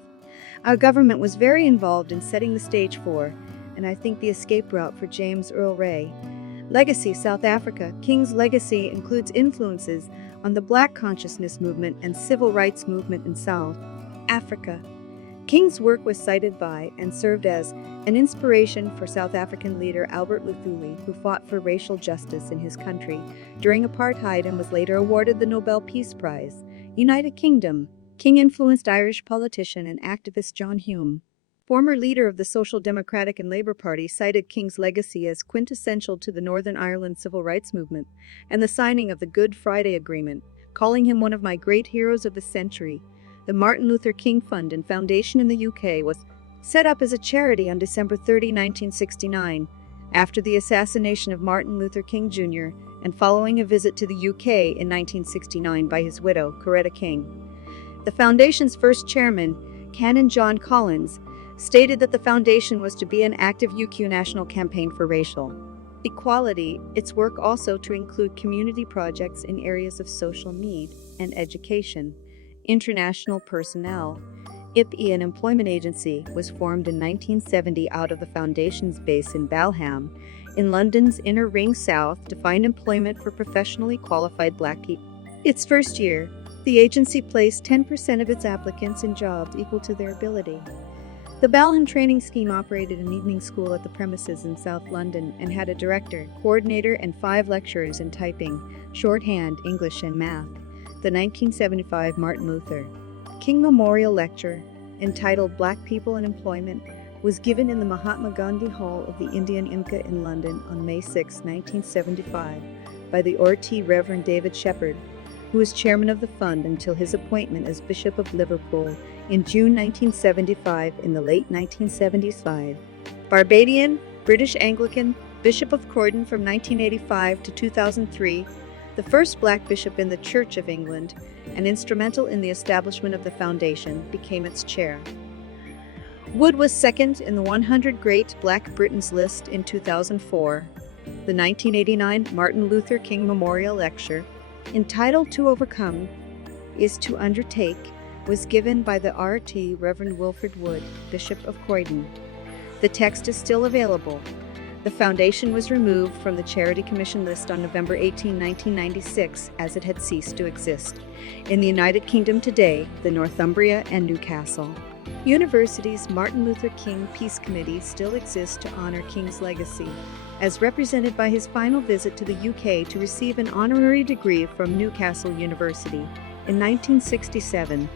Our government was very involved in setting the stage for, and I think the escape route for James Earl Ray." Legacy: South Africa. King's legacy includes influences on the Black consciousness movement and civil rights movement in South Africa. King's work was cited by and served as an inspiration for South African leader Albert Luthuli, who fought for racial justice in his country during apartheid and was later awarded the Nobel Peace Prize. United Kingdom. King influenced Irish politician and activist John Hume, former leader of the Social Democratic and Labour Party, cited King's legacy as quintessential to the Northern Ireland civil rights movement and the signing of the Good Friday Agreement, calling him one of my great heroes of the century. The Martin Luther King Fund and Foundation in the UK was set up as a charity on December 30, 1969, after the assassination of Martin Luther King Jr. and following a visit to the UK in 1969 by his widow, Coretta King. The foundation's first chairman, Canon John Collins, stated that the foundation was to be an active UQ national campaign for racial equality, its work also to include community projects in areas of social need and education. International personnel. IPE, an employment agency, was formed in 1970 out of the Foundation's base in Balham, in London's Inner Ring South, to find employment for professionally qualified Black people. Its first year, the agency placed 10% of its applicants in jobs equal to their ability. The Balham training scheme operated an evening school at the premises in South London and had a director, coordinator, and 5 lecturers in typing, shorthand, English, and math. The 1975 Martin Luther King Memorial Lecture, entitled Black People and Employment, was given in the Mahatma Gandhi Hall of the Indian Imka in London on May 6, 1975, by the RT Reverend David Shepherd, who was chairman of the fund until his appointment as Bishop of Liverpool in June 1975 in the late 1975. Barbadian, British Anglican, Bishop of Croydon from 1985 to 2003, the first Black bishop in the Church of England, and instrumental in the establishment of the foundation, became its chair. Wood was second in the 100 Great Black Britons list in 2004. The 1989 Martin Luther King Memorial Lecture, entitled To Overcome is to Undertake, was given by the RT Reverend Wilfred Wood, Bishop of Croydon. The text is still available. The foundation was removed from the Charity Commission list on November 18, 1996, as it had ceased to exist. In the United Kingdom today, the Northumbria and Newcastle University's Martin Luther King Peace Committee still exists to honor King's legacy, as represented by his final visit to the UK to receive an honorary degree from Newcastle University. In 1967,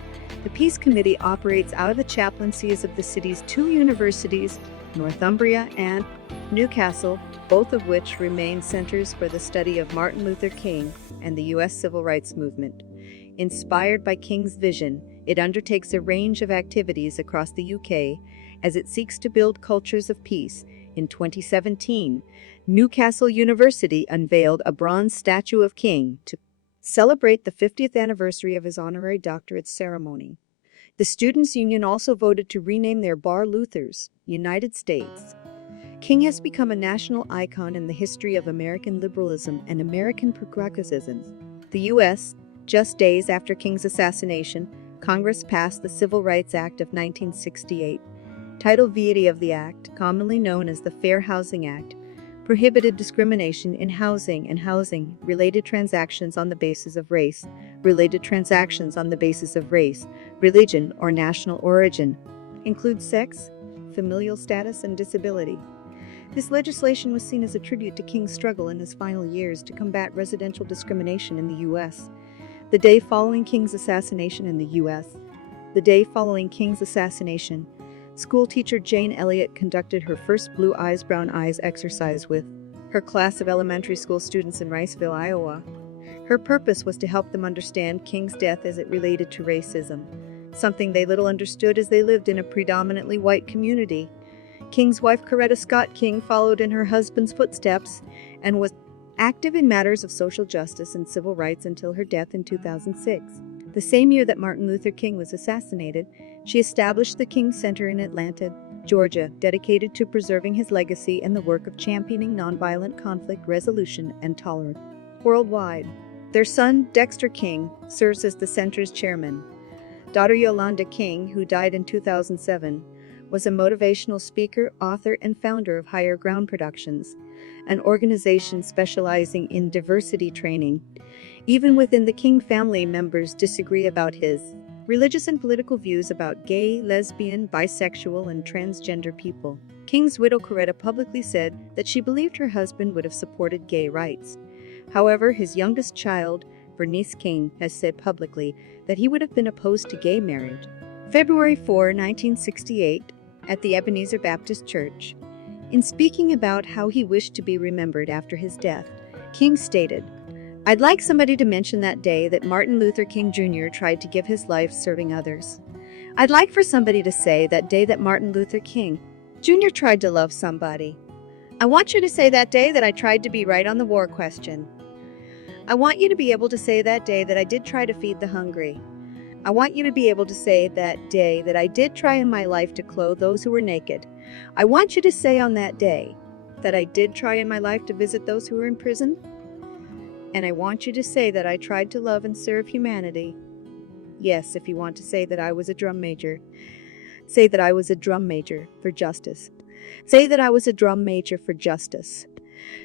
the Peace Committee operates out of the chaplaincies of the city's 2 universities, Northumbria and Newcastle, both of which remain centers for the study of Martin Luther King and the U.S. Civil Rights Movement. Inspired by King's vision, it undertakes a range of activities across the UK as it seeks to build cultures of peace. In 2017, Newcastle University unveiled a bronze statue of King to celebrate the 50th anniversary of his honorary doctorate ceremony. The Students' Union also voted to rename their bar Luther's, United States. King has become a national icon in the history of American liberalism and American progressivism. The U.S., just days after King's assassination, Congress passed the Civil Rights Act of 1968. Title V of the Act, commonly known as the Fair Housing Act, prohibited discrimination in housing and housing-related transactions on the basis of race, related transactions on the basis of race, religion, or national origin, include sex, familial status, and disability. This legislation was seen as a tribute to King's struggle in his final years to combat residential discrimination in the U.S. The day following King's assassination, schoolteacher Jane Elliott conducted her first Blue Eyes, Brown Eyes exercise with her class of elementary school students in Riceville, Iowa. Her purpose was to help them understand King's death as it related to racism, something they little understood as they lived in a predominantly white community. King's wife, Coretta Scott King, followed in her husband's footsteps and was active in matters of social justice and civil rights until her death in 2006. The same year that Martin Luther King was assassinated, she established the King Center in Atlanta, Georgia, dedicated to preserving his legacy and the work of championing nonviolent conflict resolution and tolerance worldwide. Their son, Dexter King, serves as the center's chairman. Daughter Yolanda King, who died in 2007, was a motivational speaker, author, and founder of Higher Ground Productions, an organization specializing in diversity training. Even within the King family, members disagree about his religious and political views about gay, lesbian, bisexual, and transgender people. King's widow, Coretta, publicly said that she believed her husband would have supported gay rights. However, his youngest child, Bernice King, has said publicly that he would have been opposed to gay marriage. February 4, 1968, at the Ebenezer Baptist Church. In speaking about how he wished to be remembered after his death, King stated, "I'd like somebody to mention that day that Martin Luther King Jr. tried to give his life serving others. I'd like for somebody to say that day that Martin Luther King Jr. tried to love somebody. I want you to say that day that I tried to be right on the war question. I want you to be able to say that day that I did try to feed the hungry. I want you to be able to say that day that I did try in my life to clothe those who were naked. I want you to say on that day that I did try in my life to visit those who were in prison. And I want you to say that I tried to love and serve humanity. Yes, if you want to say that I was a drum major. Say that I was a drum major for justice. Say that I was a drum major for justice.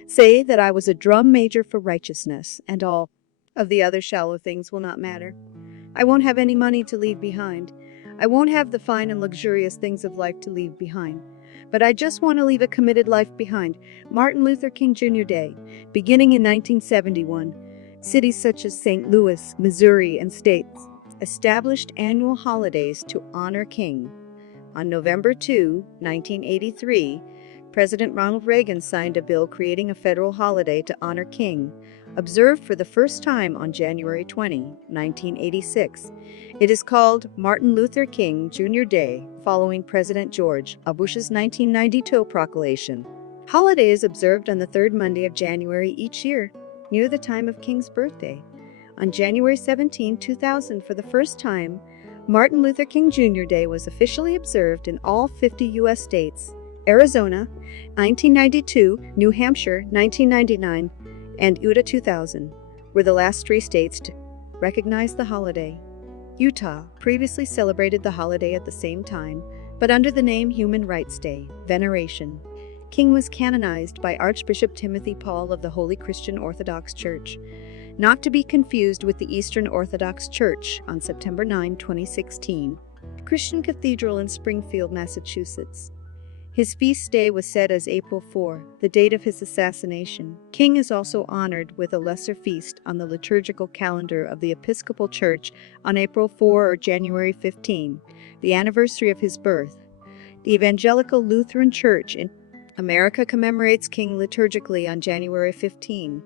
Say that I was a drum major for righteousness, and all of the other shallow things will not matter. I won't have any money to leave behind. I won't have the fine and luxurious things of life to leave behind. But I just want to leave a committed life behind. Martin Luther King Jr. Day, beginning in 1971, cities such as St. Louis, Missouri, and states established annual holidays to honor King. On November 2, 1983, President Ronald Reagan signed a bill creating a federal holiday to honor King, observed for the first time on January 20, 1986. It is called Martin Luther King Jr. Day, following President George W. Bush's 1992 proclamation. Holiday is observed on the third Monday of January each year, near the time of King's birthday. On January 17, 2000, for the first time, Martin Luther King Jr. Day was officially observed in all 50 U.S. states. Arizona, 1992, New Hampshire, 1999, and Utah 2000 were the last 3 states to recognize the holiday. Utah previously celebrated the holiday at the same time, but under the name Human Rights Day, Veneration. King was canonized by Archbishop Timothy Paul of the Holy Christian Orthodox Church, not to be confused with the Eastern Orthodox Church, on September 9, 2016, Christian Cathedral in Springfield, Massachusetts. His feast day was set as April 4, the date of his assassination. King is also honored with a lesser feast on the liturgical calendar of the Episcopal Church on April 4 or January 15, the anniversary of his birth. The Evangelical Lutheran Church in America commemorates King liturgically on January 15.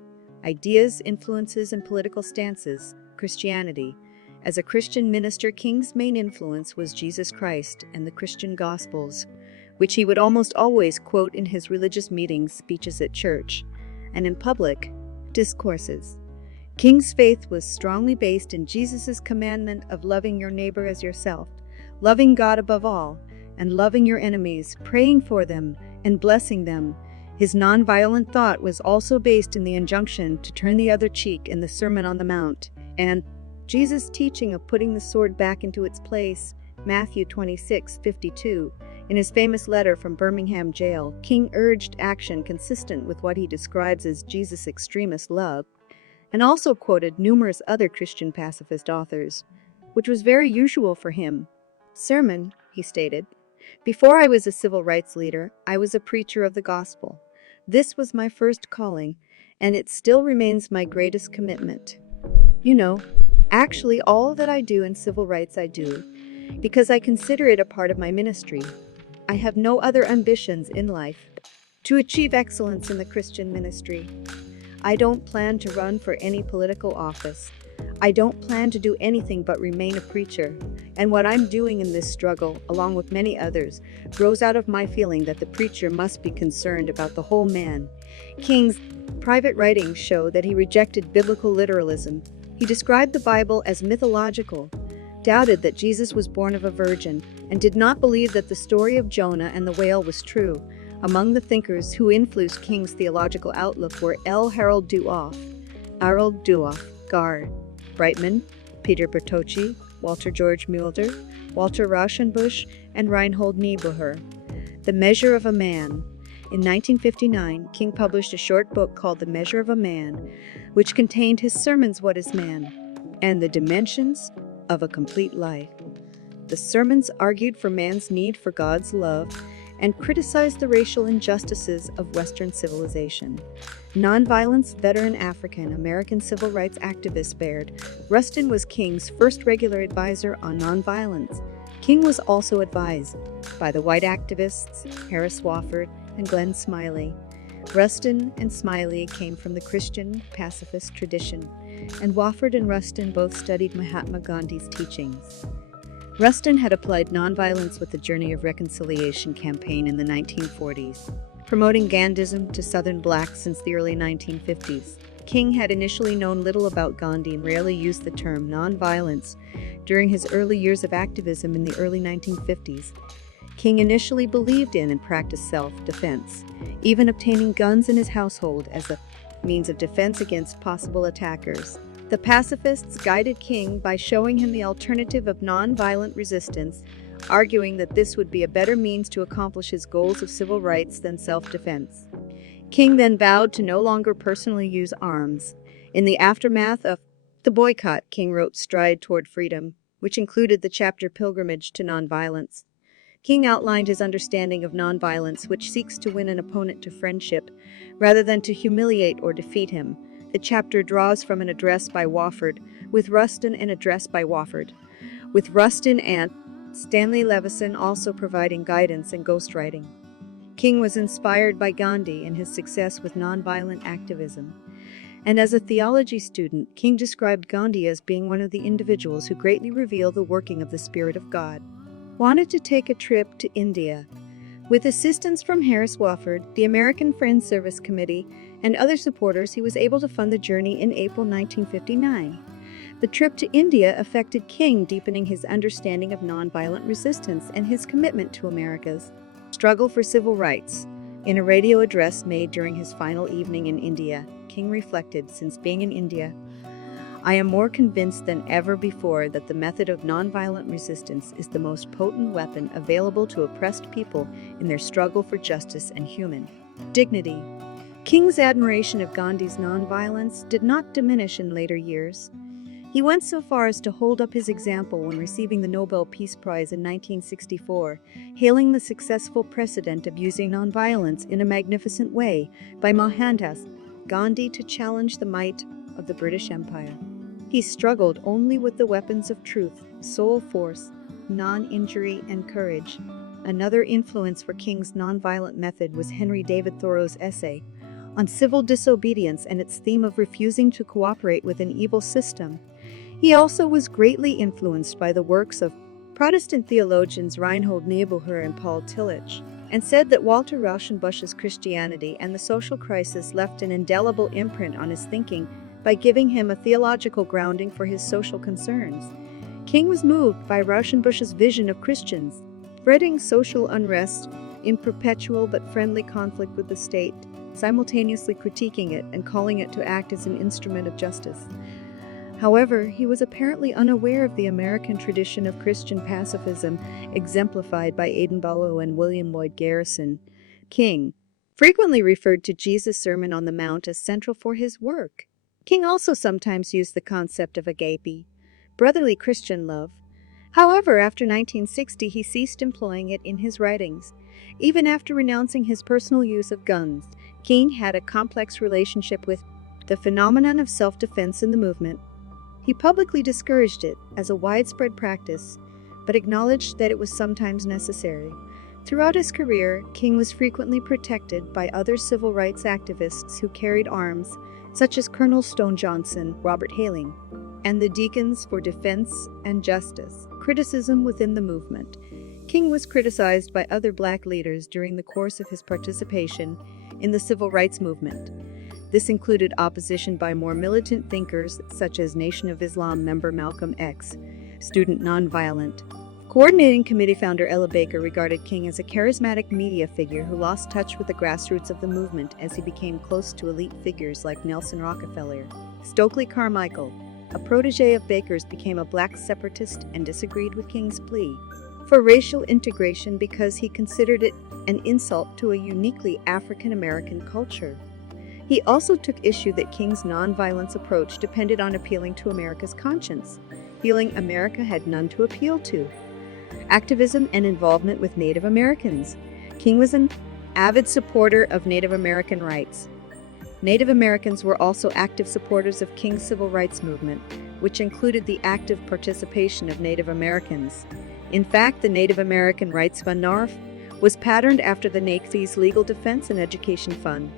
Ideas, influences, and political stances. Christianity. As a Christian minister, King's main influence was Jesus Christ and the Christian Gospels, which he would almost always quote in his religious meetings, speeches at church, and in public discourses. King's faith was strongly based in Jesus' commandment of loving your neighbor as yourself, loving God above all, and loving your enemies, praying for them, and blessing them. His nonviolent thought was also based in the injunction to turn the other cheek in the Sermon on the Mount, and Jesus' teaching of putting the sword back into its place, Matthew 26:52. In his famous letter from Birmingham jail, King urged action consistent with what he describes as Jesus' extremist love, and also quoted numerous other Christian pacifist authors, which was very usual for him. Sermon, he stated, "Before I was a civil rights leader, I was a preacher of the gospel. This was my first calling, and it still remains my greatest commitment. Actually all that I do in civil rights I do, because I consider it a part of my ministry. I have no other ambitions in life to achieve excellence in the Christian ministry. I don't plan to run for any political office. I don't plan to do anything but remain a preacher. And what I'm doing in this struggle, along with many others, grows out of my feeling that the preacher must be concerned about the whole man." King's private writings show that he rejected biblical literalism. He described the Bible as mythological, doubted that Jesus was born of a virgin, and did not believe that the story of Jonah and the whale was true. Among the thinkers who influenced King's theological outlook were L. Harold Duoff, Gard, Brightman, Peter Bertocci, Walter George Mulder, Walter Rauschenbusch, and Reinhold Niebuhr. The Measure of a Man. In 1959, King published a short book called The Measure of a Man, which contained his sermons, What is Man? And the Dimensions of a Complete Life. The sermons argued for man's need for God's love and criticized the racial injustices of Western civilization. Nonviolence veteran African-American civil rights activist Baird Rustin was King's first regular advisor on nonviolence. King was also advised by the white activists Harris Wofford and Glenn Smiley. Rustin and Smiley came from the Christian pacifist tradition, and Wofford and Rustin both studied Mahatma Gandhi's teachings. Rustin had applied nonviolence with the Journey of Reconciliation campaign in the 1940s, promoting Gandhism to Southern blacks since the early 1950s. King had initially known little about Gandhi and rarely used the term nonviolence during his early years of activism in the early 1950s. King initially believed in and practiced self-defense, even obtaining guns in his household as a means of defense against possible attackers. The pacifists guided King by showing him the alternative of non-violent resistance, arguing that this would be a better means to accomplish his goals of civil rights than self-defense. King then vowed to no longer personally use arms. In the aftermath of the boycott, King wrote Stride Toward Freedom, which included the chapter Pilgrimage to Nonviolence. King outlined his understanding of nonviolence, which seeks to win an opponent to friendship rather than to humiliate or defeat him. The chapter draws from an address by Wofford, with Rustin and Stanley Levison also providing guidance and ghostwriting. King was inspired by Gandhi and his success with nonviolent activism. And as a theology student, King described Gandhi as being one of the individuals who greatly reveal the working of the Spirit of God. Wanted to take a trip to India. With assistance from Harris Wofford, the American Friends Service Committee, and other supporters, he was able to fund the journey in April 1959. The trip to India affected King, deepening his understanding of nonviolent resistance and his commitment to America's struggle for civil rights. In a radio address made during his final evening in India, King reflected, "Since being in India, I am more convinced than ever before that the method of nonviolent resistance is the most potent weapon available to oppressed people in their struggle for justice and human dignity." King's admiration of Gandhi's nonviolence did not diminish in later years. He went so far as to hold up his example when receiving the Nobel Peace Prize in 1964, hailing the successful precedent of using nonviolence in a magnificent way by Mohandas Gandhi to challenge the might of the British Empire. He struggled only with the weapons of truth, soul force, non-injury, and courage. Another influence for King's nonviolent method was Henry David Thoreau's essay on civil disobedience and its theme of refusing to cooperate with an evil system. He also was greatly influenced by the works of Protestant theologians Reinhold Niebuhr and Paul Tillich, and said that Walter Rauschenbusch's Christianity and the social crisis left an indelible imprint on his thinking by giving him a theological grounding for his social concerns. King was moved by Rauschenbusch's vision of Christians spreading social unrest in perpetual but friendly conflict with the state, simultaneously critiquing it and calling it to act as an instrument of justice. However, he was apparently unaware of the American tradition of Christian pacifism exemplified by Aidan Barlow and William Lloyd Garrison. King frequently referred to Jesus' Sermon on the Mount as central for his work. King also sometimes used the concept of agape, brotherly Christian love. However, after 1960, he ceased employing it in his writings. Even after renouncing his personal use of guns, King had a complex relationship with the phenomenon of self-defense in the movement. He publicly discouraged it as a widespread practice, but acknowledged that it was sometimes necessary. Throughout his career, King was frequently protected by other civil rights activists who carried arms, such as Colonel Stone Johnson, Robert Haling, and the Deacons for Defense and Justice. Criticism within the movement. King was criticized by other black leaders during the course of his participation in the civil rights movement. This included opposition by more militant thinkers such as Nation of Islam member Malcolm X, Student Nonviolent. Coordinating Committee founder Ella Baker regarded King as a charismatic media figure who lost touch with the grassroots of the movement as he became close to elite figures like Nelson Rockefeller. Stokely Carmichael, a protege of Baker's, became a black separatist and disagreed with King's plea for racial integration because he considered it an insult to a uniquely African American culture. He also took issue that King's nonviolence approach depended on appealing to America's conscience, feeling America had none to appeal to. Activism and involvement with Native Americans. King was an avid supporter of Native American rights. Native Americans were also active supporters of King's civil rights movement, which included the active participation of Native Americans. In fact, the Native American Rights Fund (NARF) was patterned after the Navy's Legal Defense and Education Fund.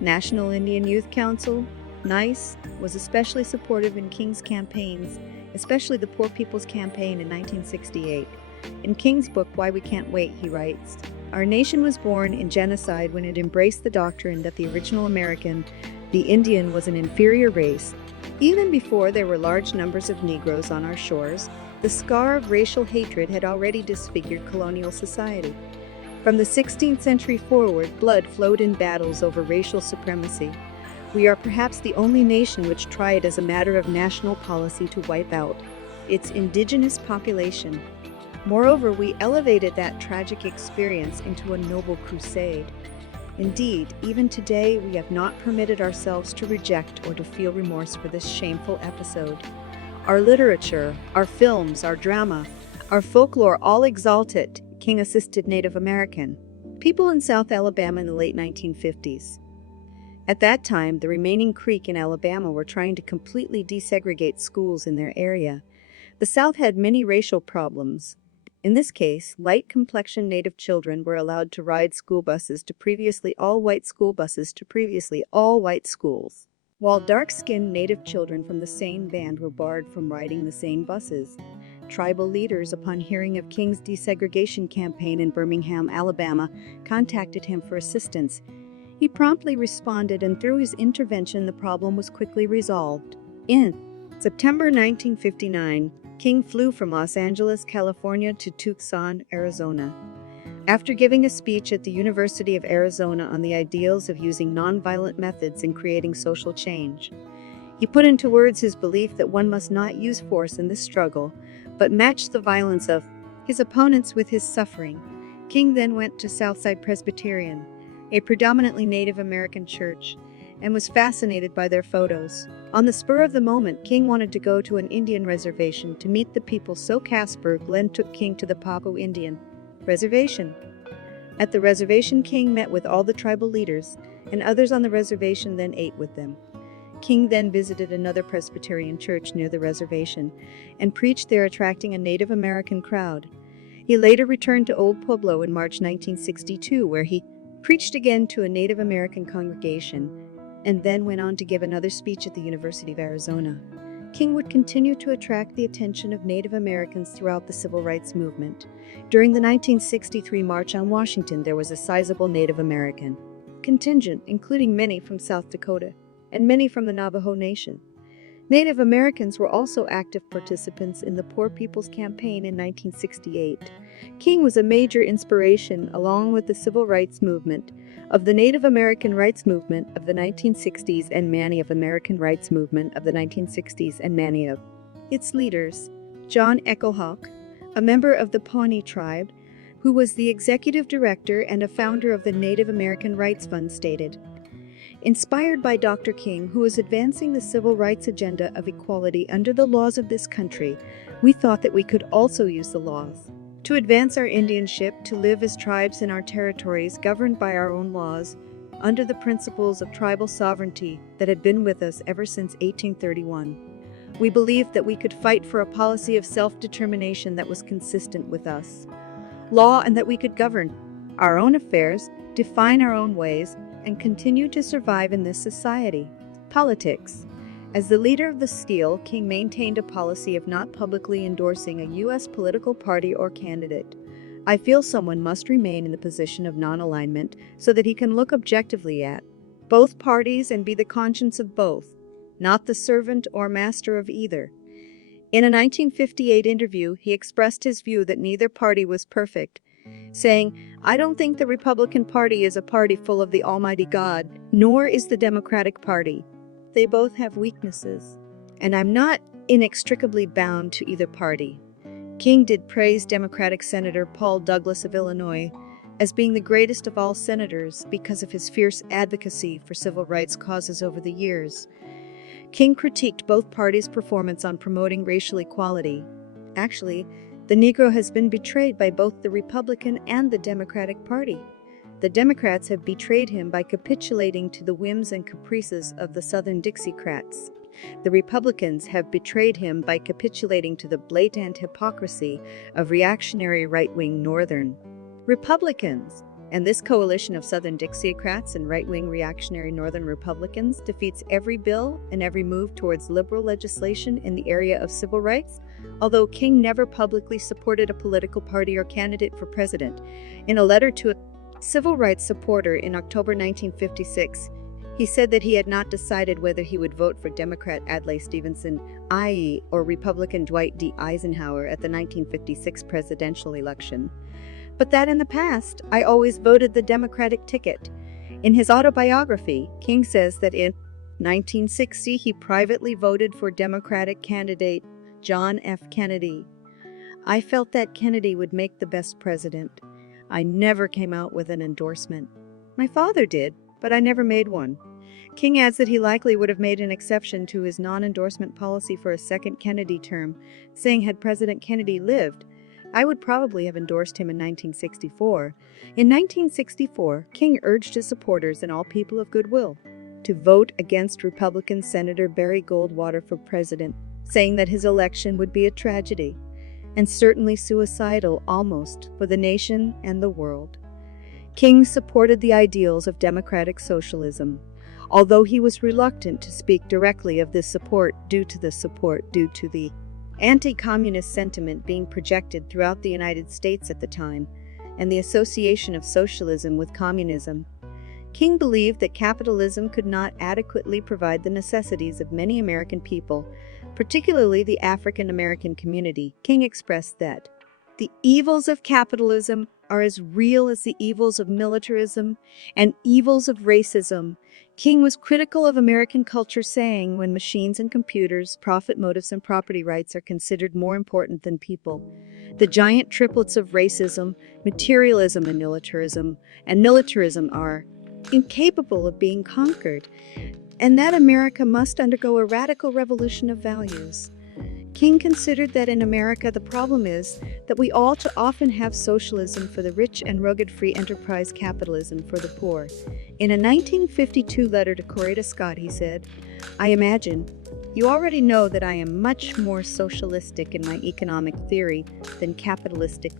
National Indian Youth Council, NICE, was especially supportive in King's campaigns, especially the Poor People's Campaign in 1968. In King's book, Why We Can't Wait, he writes, "Our nation was born in genocide when it embraced the doctrine that the original American, the Indian, was an inferior race. Even before there were large numbers of Negroes on our shores, The scar of racial hatred had already disfigured colonial society. From the 16th century forward, blood flowed in battles over racial supremacy. We are perhaps the only nation which tried as a matter of national policy to wipe out its indigenous population. Moreover, we elevated that tragic experience into a noble crusade. Indeed, even today, we have not permitted ourselves to reject or to feel remorse for this shameful episode. Our literature, our films, our drama, our folklore all exalt it, King-assisted Native American people in South Alabama in the late 1950s. At that time, the remaining Creek in Alabama were trying to completely desegregate schools in their area. The South had many racial problems. In this case, light-complexion Native children were allowed to ride school buses to previously all-white school buses to previously all-white schools, while dark-skinned Native children from the same band were barred from riding the same buses. Tribal leaders, upon hearing of King's desegregation campaign in Birmingham, Alabama, contacted him for assistance. He promptly responded, and through his intervention, the problem was quickly resolved. In September 1959, King flew from Los Angeles, California to Tucson, Arizona. After giving a speech at the University of Arizona on the ideals of using nonviolent methods in creating social change, he put into words his belief that one must not use force in this struggle, but match the violence of his opponents with his suffering. King then went to Southside Presbyterian, a predominantly Native American church, and was fascinated by their photos. On the spur of the moment, King wanted to go to an Indian reservation to meet the people, so Casper Glenn took King to the Papo Indian Reservation. At the reservation, King met with all the tribal leaders, and others on the reservation then ate with them. King then visited another Presbyterian church near the reservation and preached there, attracting a Native American crowd. He later returned to Old Pueblo in March 1962, where he preached again to a Native American congregation, and then went on to give another speech at the University of Arizona. King would continue to attract the attention of Native Americans throughout the civil rights movement. During the 1963 March on Washington, there was a sizable Native American contingent, including many from South Dakota and many from the Navajo Nation. Native Americans were also active participants in the Poor People's Campaign in 1968. King was a major inspiration, along with the civil rights movement, of the Native American rights movement of the 1960s and many of American rights movement of the 1960s and many of its leaders. John Echohawk, a member of the Pawnee tribe, who was the executive director and a founder of the Native American Rights Fund, stated, "Inspired by Dr. King, who was advancing the civil rights agenda of equality under the laws of this country, we thought that we could also use the laws to advance our Indianship, to live as tribes in our territories, governed by our own laws, under the principles of tribal sovereignty that had been with us ever since 1831. We believed that we could fight for a policy of self-determination that was consistent with us, law, and that we could govern our own affairs, define our own ways, and continue to survive in this society." Politics. As the leader of the Steel, King maintained a policy of not publicly endorsing a U.S. political party or candidate. "I feel someone must remain in the position of non-alignment so that he can look objectively at both parties and be the conscience of both, not the servant or master of either." In a 1958 interview, he expressed his view that neither party was perfect, saying, "I don't think the Republican Party is a party full of the Almighty God, nor is the Democratic Party. They both have weaknesses, and I'm not inextricably bound to either party." King did praise Democratic Senator Paul Douglas of Illinois as being the greatest of all senators because of his fierce advocacy for civil rights causes over the years. King critiqued both parties' performance on promoting racial equality. Actually, the Negro has been betrayed by both the Republican and the Democratic Party. The Democrats have betrayed him by capitulating to the whims and caprices of the Southern Dixiecrats. The Republicans have betrayed him by capitulating to the blatant hypocrisy of reactionary right-wing Northern Republicans. And this coalition of Southern Dixiecrats and right-wing reactionary Northern Republicans defeats every bill and every move towards liberal legislation in the area of civil rights. Although King never publicly supported a political party or candidate for president, in a letter to a civil rights supporter in October 1956, He said that he had not decided whether he would vote for Democrat Adlai Stevenson, i.e., or Republican Dwight D. Eisenhower at the 1956 presidential election, but that in the past, I always voted the Democratic ticket. In his autobiography, King says that in 1960 he privately voted for Democratic candidate John F. Kennedy. I felt that Kennedy would make the best president. I never came out with an endorsement. My father did, but I never made one. King adds that he likely would have made an exception to his non-endorsement policy for a second Kennedy term, saying had President Kennedy lived, I would probably have endorsed him in 1964. In 1964, King urged his supporters and all people of goodwill to vote against Republican Senator Barry Goldwater for president, saying that his election would be a tragedy, and certainly suicidal almost for the nation and the world. King supported the ideals of democratic socialism, although he was reluctant to speak directly of this support due to the anti-communist sentiment being projected throughout the United States at the time, and the association of socialism with communism. King believed that capitalism could not adequately provide the necessities of many American people, particularly the African American community. King expressed that the evils of capitalism are as real as the evils of militarism and evils of racism. King was critical of American culture, saying, when machines and computers, profit motives and property rights are considered more important than people, the giant triplets of racism, materialism, and militarism are incapable of being conquered, and that America must undergo a radical revolution of values. King considered that in America the problem is that we all too often have socialism for the rich and rugged free enterprise capitalism for the poor. In a 1952 letter to Coretta Scott, he said, I imagine you already know that I am much more socialistic in my economic theory than capitalistic.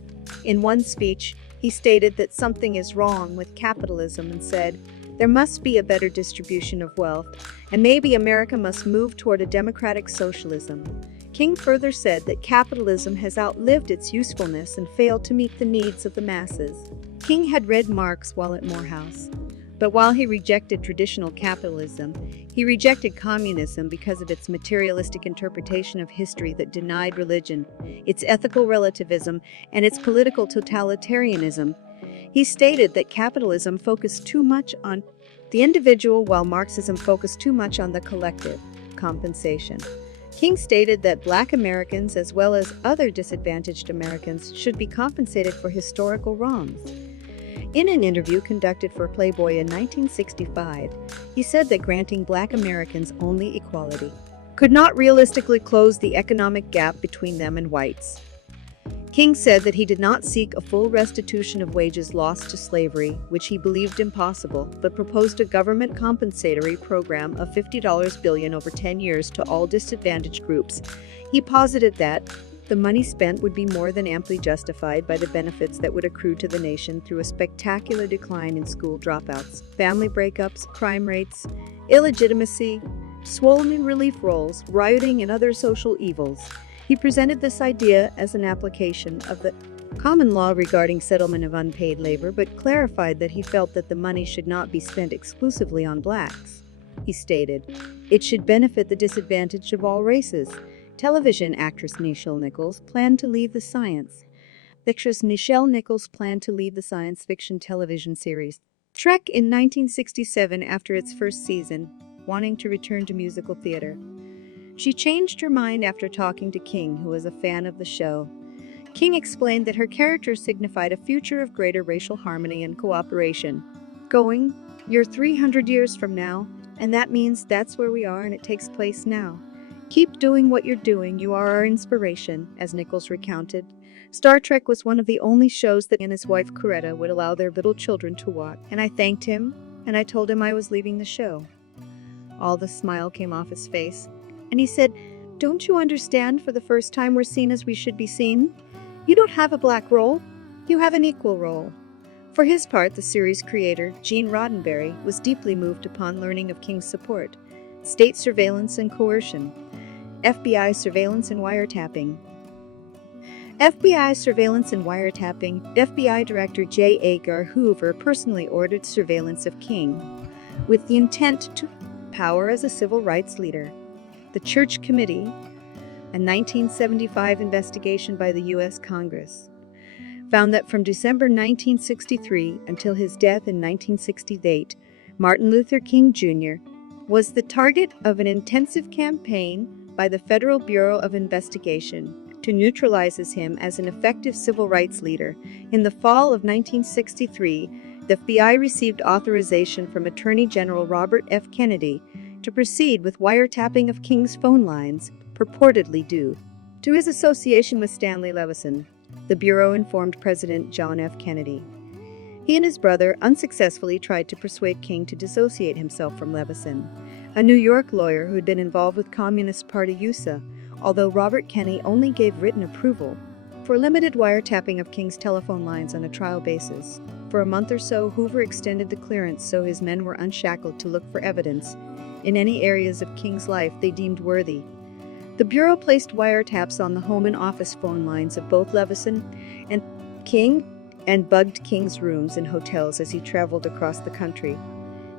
In one speech, he stated that something is wrong with capitalism and said, there must be a better distribution of wealth, and maybe America must move toward a democratic socialism. King further said that capitalism has outlived its usefulness and failed to meet the needs of the masses. King had read Marx while at Morehouse, but while he rejected traditional capitalism, he rejected communism because of its materialistic interpretation of history that denied religion, its ethical relativism, and its political totalitarianism. He stated that capitalism focused too much on the individual while Marxism focused too much on the collective, compensation. King stated that Black Americans, as well as other disadvantaged Americans, should be compensated for historical wrongs. In an interview conducted for Playboy in 1965, he said that granting Black Americans only equality could not realistically close the economic gap between them and whites. King said that he did not seek a full restitution of wages lost to slavery, which he believed impossible, but proposed a government compensatory program of $50 billion over 10 years to all disadvantaged groups. He posited that the money spent would be more than amply justified by the benefits that would accrue to the nation through a spectacular decline in school dropouts, family breakups, crime rates, illegitimacy, swollen relief rolls, rioting, and other social evils. He presented this idea as an application of the common law regarding settlement of unpaid labor, but clarified that he felt that the money should not be spent exclusively on blacks. He stated, it should benefit the disadvantaged of all races. Television actress Nichelle Nichols planned to leave the science. Actress Nichelle Nichols planned to leave the science fiction television series Trek in 1967 after its first season, wanting to return to musical theater. She changed her mind after talking to King, who was a fan of the show. King explained that her character signified a future of greater racial harmony and cooperation. You're 300 years from now, and that means that's where we are and it takes place now. Keep doing what you're doing, you are our inspiration, as Nichols recounted. Star Trek was one of the only shows that he and his wife Coretta would allow their little children to watch, and I thanked him, and I told him I was leaving the show. All the smile came off his face. And he said, don't you understand, for the first time we're seen as we should be seen? You don't have a black role, you have an equal role. For his part, the series creator, Gene Roddenberry, was deeply moved upon learning of King's support. State surveillance and coercion. FBI surveillance and wiretapping. FBI surveillance and wiretapping. FBI Director J. Edgar Hoover personally ordered surveillance of King. with the intent to power as a civil rights leader. The Church Committee, a 1975 investigation by the U.S. Congress, found that from December 1963 until his death in 1968, Martin Luther King Jr. was the target of an intensive campaign by the Federal Bureau of Investigation to neutralize him as an effective civil rights leader. In the fall of 1963, the FBI received authorization from Attorney General Robert F. Kennedy to proceed with wiretapping of King's phone lines, purportedly due to his association with Stanley Levison. The Bureau informed President John F. Kennedy. He and his brother unsuccessfully tried to persuade King to dissociate himself from Levison, a New York lawyer who had been involved with Communist Party USA, although Robert Kennedy only gave written approval for limited wiretapping of King's telephone lines on a trial basis. For a month or so, Hoover extended the clearance so his men were unshackled to look for evidence in any areas of King's life they deemed worthy. The Bureau placed wiretaps on the home and office phone lines of both Levison and King and bugged King's rooms in hotels as he traveled across the country.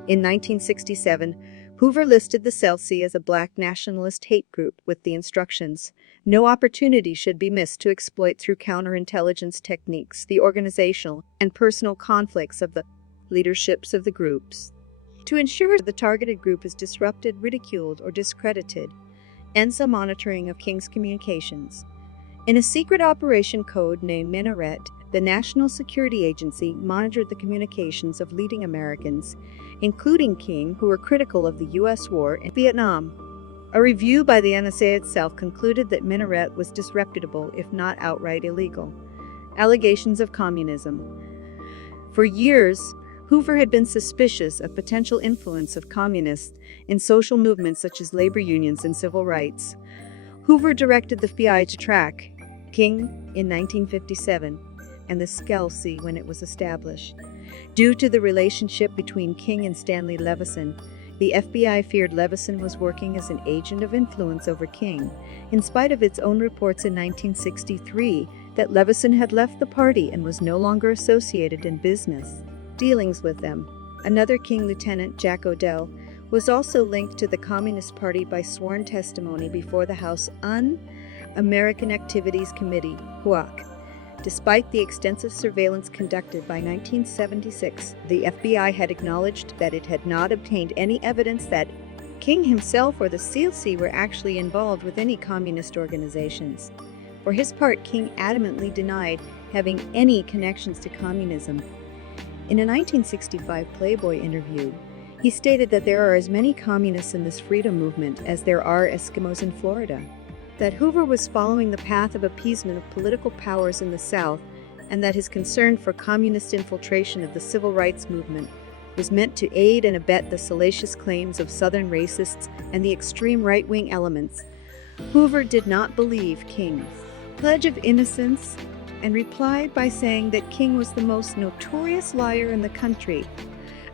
In 1967, Hoover listed the CELC as a black nationalist hate group with the instructions, no opportunity should be missed to exploit through counterintelligence techniques the organizational and personal conflicts of the leaderships of the groups. To ensure the targeted group is disrupted, ridiculed, or discredited, ENSA monitoring of King's communications. In a secret operation code named Minaret, the National Security Agency monitored the communications of leading Americans, including King, who were critical of the U.S. war in Vietnam. A review by the NSA itself concluded that Minaret was disreputable, if not outright illegal. Allegations of communism. For years, Hoover had been suspicious of potential influence of communists in social movements such as labor unions and civil rights. Hoover directed the FBI to track King in 1957 and the CELC when it was established. Due to the relationship between King and Stanley Levison, the FBI feared Levison was working as an agent of influence over King, in spite of its own reports in 1963 that Levison had left the party and was no longer associated in business dealings with them. Another King lieutenant, Jack Odell, was also linked to the Communist Party by sworn testimony before the House Un-American Activities Committee, HUAC. Despite the extensive surveillance conducted by 1976, the FBI had acknowledged that it had not obtained any evidence that King himself or the CELC were actually involved with any communist organizations. For his part, King adamantly denied having any connections to communism. In a 1965 Playboy interview, he stated that there are as many communists in this freedom movement as there are Eskimos in Florida, that Hoover was following the path of appeasement of political powers in the South, and that his concern for communist infiltration of the civil rights movement was meant to aid and abet the salacious claims of Southern racists and the extreme right-wing elements. Hoover did not believe King's pledge of innocence and replied by saying that King was the most notorious liar in the country.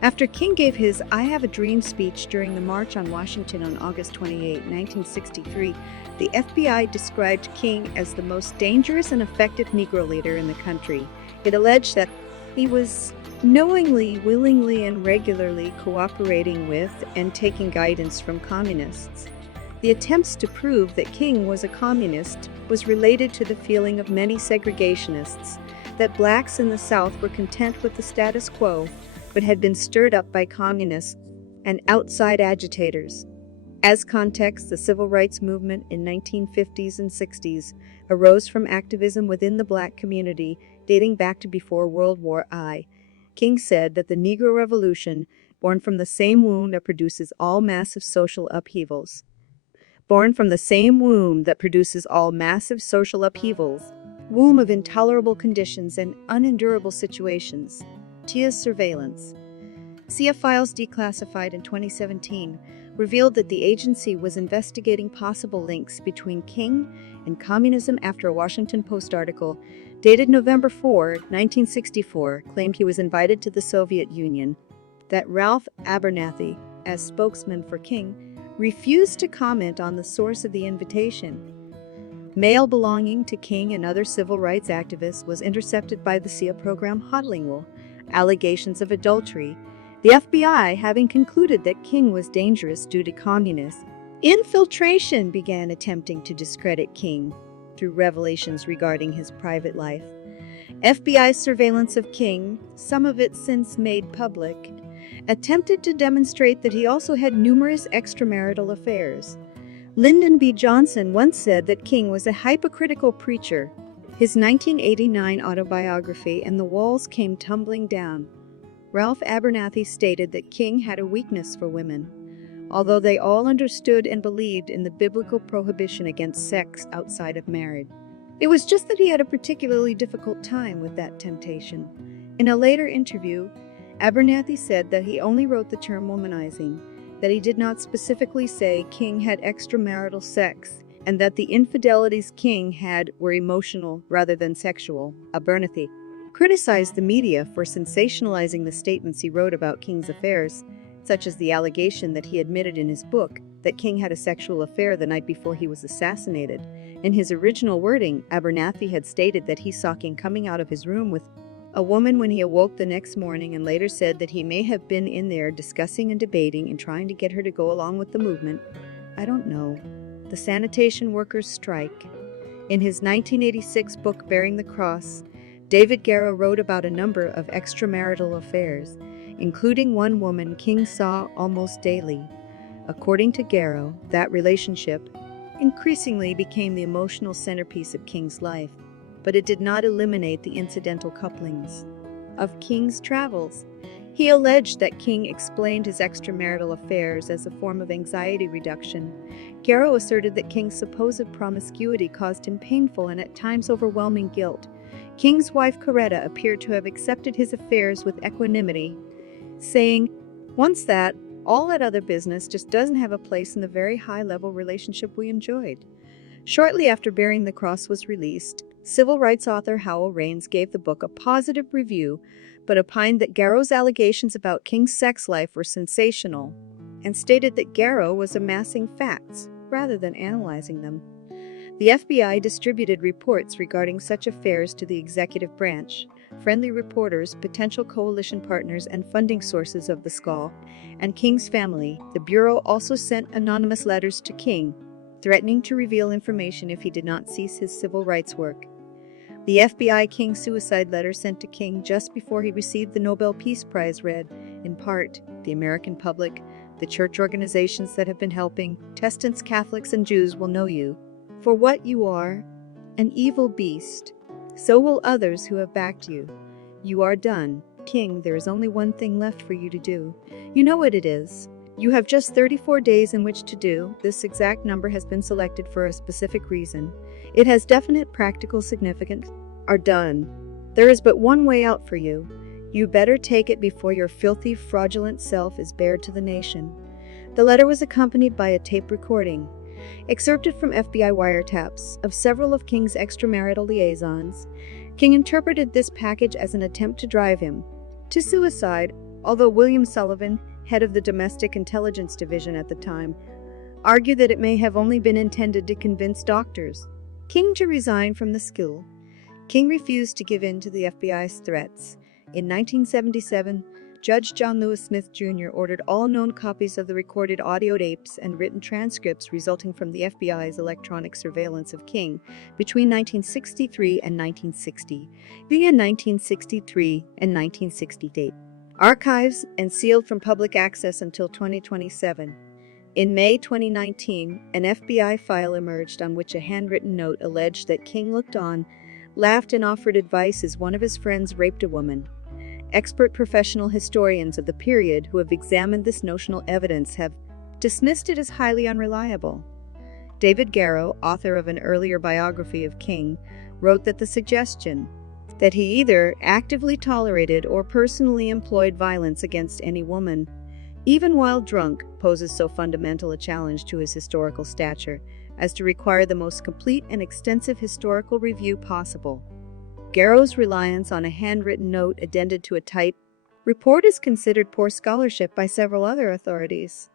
After King gave his "I Have a Dream" speech during the March on Washington on August 28, 1963, the FBI described King as the most dangerous and effective Negro leader in the country. It alleged that he was knowingly, willingly, and regularly cooperating with and taking guidance from communists. The attempts to prove that King was a communist was related to the feeling of many segregationists that blacks in the South were content with the status quo, but had been stirred up by communists and outside agitators. As context, the civil rights movement in 1950s and 60s arose from activism within the black community dating back to before World War I. King said that the Negro Revolution, born from the same womb that produces all massive social upheavals, womb of intolerable conditions and unendurable situations. TIA's surveillance. CIA files declassified in 2017 revealed that the agency was investigating possible links between King and communism after a Washington Post article dated November 4, 1964, claimed he was invited to the Soviet Union, that Ralph Abernathy, as spokesman for King, refused to comment on the source of the invitation. Mail belonging to King and other civil rights activists was intercepted by the CIA program Hotlingwell. Allegations of adultery the FBI having concluded that King was dangerous due to communist infiltration began attempting to discredit King through revelations regarding his private life. FBI surveillance of King, some of it since made public, attempted to demonstrate that he also had numerous extramarital affairs. Lyndon B. Johnson once said that King was a hypocritical preacher. His 1989 autobiography, And the Walls Came Tumbling Down. Ralph Abernathy stated that King had a weakness for women, although they all understood and believed in the biblical prohibition against sex outside of marriage. It was just that he had a particularly difficult time with that temptation. In a later interview, Abernathy said that he only wrote the term womanizing, that he did not specifically say King had extramarital sex, and that the infidelities King had were emotional rather than sexual. Abernathy criticized the media for sensationalizing the statements he wrote about King's affairs, such as the allegation that he admitted in his book that King had a sexual affair the night before he was assassinated. In his original wording, Abernathy had stated that he saw King coming out of his room with a woman when he awoke the next morning, and later said that he may have been in there discussing and debating and trying to get her to go along with the movement. I don't know. The sanitation workers' strike. In his 1986 book Bearing the Cross, David Garrow wrote about a number of extramarital affairs, including one woman King saw almost daily. According to Garrow, that relationship increasingly became the emotional centerpiece of King's life, but it did not eliminate the incidental couplings of King's travels. He alleged that King explained his extramarital affairs as a form of anxiety reduction. Garrow asserted that King's supposed promiscuity caused him painful and at times overwhelming guilt. King's wife Coretta appeared to have accepted his affairs with equanimity, saying, "Once that, all that other business just doesn't have a place in the very high-level relationship we enjoyed." Shortly after Bearing the Cross was released, civil rights author Howell Raines gave the book a positive review, but opined that Garrow's allegations about King's sex life were sensational, and stated that Garrow was amassing facts rather than analyzing them. The FBI distributed reports regarding such affairs to the executive branch, friendly reporters, potential coalition partners, and funding sources of the skull, and King's family. The Bureau also sent anonymous letters to King, threatening to reveal information if he did not cease his civil rights work. The FBI King suicide letter sent to King just before he received the Nobel Peace Prize read, in part, the American public, the church organizations that have been helping, Protestants, Catholics, and Jews will know you for what you are, an evil beast. So will others who have backed you. You are done. King, there is only one thing left for you to do. You know what it is. You have just 34 days in which to do. This exact number has been selected for a specific reason. It has definite practical significance. Are done. There is but one way out for you. You better take it before your filthy, fraudulent self is bared to the nation. The letter was accompanied by a tape recording, excerpted from FBI wiretaps, of several of King's extramarital liaisons. King interpreted this package as an attempt to drive him to suicide, although William Sullivan, head of the Domestic Intelligence Division at the time, argued that it may have only been intended to convince doctors King to resign from the school. King refused to give in to the FBI's threats. In 1977, Judge John Lewis Smith Jr. ordered all known copies of the recorded audio tapes and written transcripts resulting from the FBI's electronic surveillance of King between 1963 and 1960, via 1963 and 1960 date. Archives and sealed from public access until 2027. In May 2019, an FBI file emerged on which a handwritten note alleged that King looked on, laughed, and offered advice as one of his friends raped a woman. Expert professional historians of the period who have examined this notional evidence have dismissed it as highly unreliable. David Garrow, author of an earlier biography of King, wrote that the suggestion that he either actively tolerated or personally employed violence against any woman, even while drunk, poses so fundamental a challenge to his historical stature as to require the most complete and extensive historical review possible. Garrow's reliance on a handwritten note addended to a type report is considered poor scholarship by several other authorities.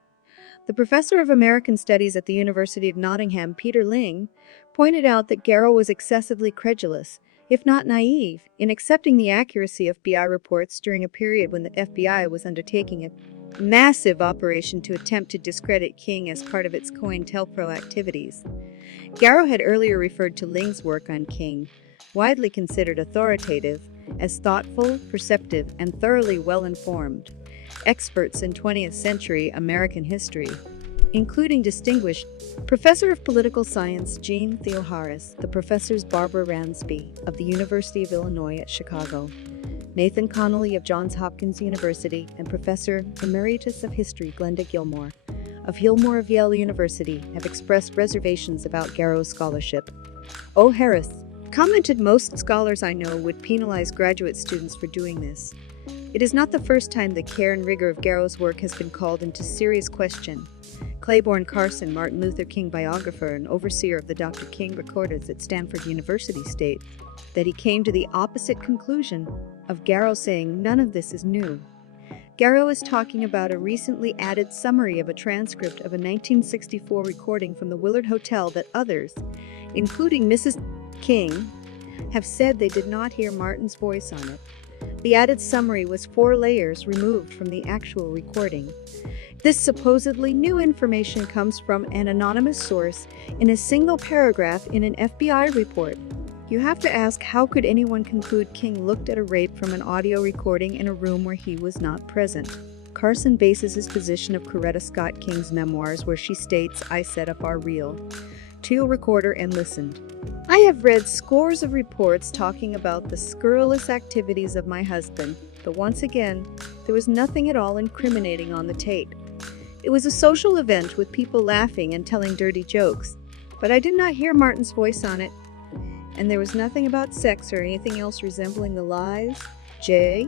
The professor of American Studies at the University of Nottingham, Peter Ling, pointed out that Garrow was excessively credulous, if not naive, in accepting the accuracy of FBI reports during a period when the FBI was undertaking a massive operation to attempt to discredit King as part of its COINTELPRO activities. Garrow had earlier referred to Ling's work on King, widely considered authoritative, as thoughtful, perceptive, and thoroughly well-informed. Experts in 20th century American history, including distinguished Professor of Political Science Jean Theoharis, the Professors Barbara Ransby of the University of Illinois at Chicago, Nathan Connolly of Johns Hopkins University, and Professor Emeritus of History Glenda Gilmore of Yale University have expressed reservations about Garrow's scholarship. O. Harris commented, "Most scholars I know would penalize graduate students for doing this. It is not the first time the care and rigor of Garrow's work has been called into serious question." Claiborne Carson, Martin Luther King biographer and overseer of the Dr. King Recorders at Stanford University, states that he came to the opposite conclusion of Garrow, saying, "None of this is new." Garrow is talking about a recently added summary of a transcript of a 1964 recording from the Willard Hotel that others, including Mrs. King, have said they did not hear Martin's voice on it. The added summary was 4 layers removed from the actual recording. This supposedly new information comes from an anonymous source in a single paragraph in an FBI report. You have to ask, how could anyone conclude King looked at a rape from an audio recording in a room where he was not present? Carson bases his position of Coretta Scott King's memoirs, where she states, "I set up our reel-to-reel recorder and listened. I have read scores of reports talking about the scurrilous activities of my husband, but once again, there was nothing at all incriminating on the tape. It was a social event with people laughing and telling dirty jokes, but I did not hear Martin's voice on it. And there was nothing about sex or anything else resembling the lies J.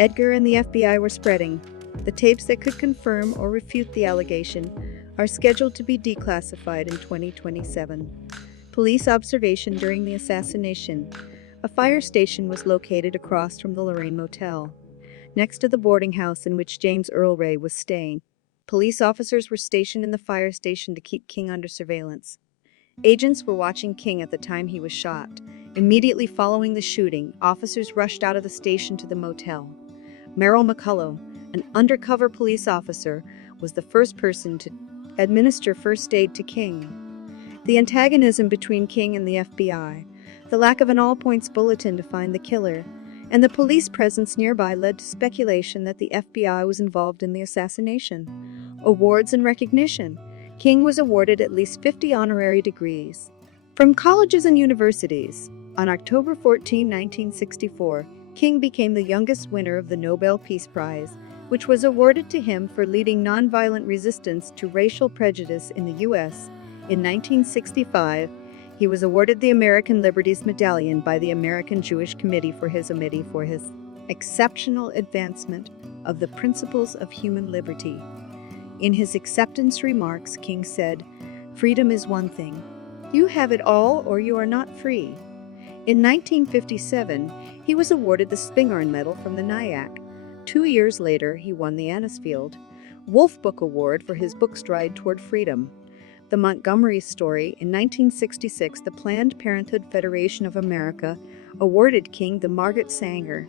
Edgar and the FBI were spreading. The tapes that could confirm or refute the allegation are scheduled to be declassified in 2027. Police observation during the assassination. A fire station was located across from the Lorraine Motel, next to the boarding house in which James Earl Ray was staying. Police officers were stationed in the fire station to keep King under surveillance. Agents were watching King at the time he was shot. Immediately following the shooting, officers rushed out of the station to the motel. Merrill McCullough, an undercover police officer, was the first person to administer first aid to King. The antagonism between King and the FBI, the lack of an all-points bulletin to find the killer, and the police presence nearby led to speculation that the FBI was involved in the assassination. Awards and recognition. King was awarded at least 50 honorary degrees from colleges and universities. On October 14, 1964, King became the youngest winner of the Nobel Peace Prize, which was awarded to him for leading nonviolent resistance to racial prejudice in the U.S. In 1965, he was awarded the American Liberties Medallion by the American Jewish Committee for his exceptional advancement of the principles of human liberty. In his acceptance remarks, King said, "Freedom is one thing. You have it all or you are not free." In 1957, he was awarded the Spingarn Medal from the NIAC. 2 years later, he won the Anisfield Wolf Book Award for his book Stride Toward Freedom. The Montgomery Story. In 1966, the Planned Parenthood Federation of America awarded King the Margaret Sanger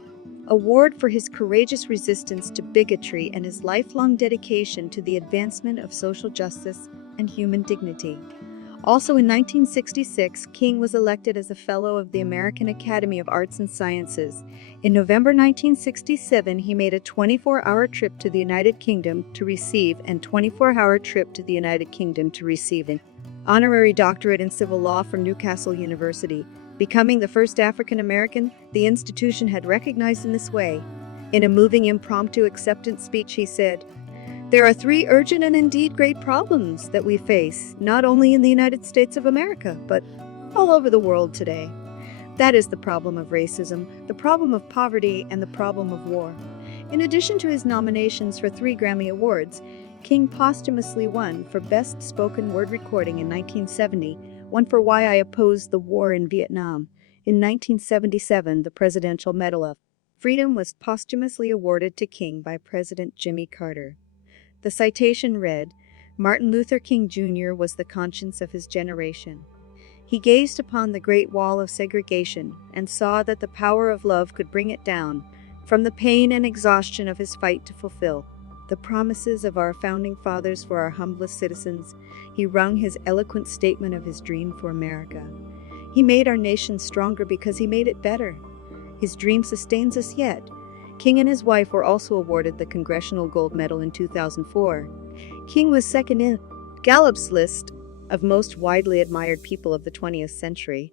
Award for his courageous resistance to bigotry and his lifelong dedication to the advancement of social justice and human dignity. Also in 1966, King was elected as a Fellow of the American Academy of Arts and Sciences. In November 1967, he made a 24-hour trip to the United Kingdom to receive an honorary doctorate in civil law from Newcastle University, becoming the first African American the institution had recognized in this way. In a moving impromptu acceptance speech, he said, "There are 3 urgent and indeed great problems that we face, not only in the United States of America, but all over the world today. That is the problem of racism, the problem of poverty, and the problem of war." In addition to his nominations for 3 Grammy Awards, King posthumously won for Best Spoken Word Recording in 1970, one for Why I Opposed the War in Vietnam. In 1977, the Presidential Medal of Freedom was posthumously awarded to King by President Jimmy Carter. The citation read, "Martin Luther King Jr. was the conscience of his generation. He gazed upon the Great Wall of segregation and saw that the power of love could bring it down, from the pain and exhaustion of his fight to fulfill the promises of our founding fathers for our humblest citizens. He wrung his eloquent statement of his dream for America. He made our nation stronger because he made it better. His dream sustains us yet. King and his wife were also awarded the Congressional Gold Medal in 2004. King was second in Gallup's list of most widely admired people of the 20th century.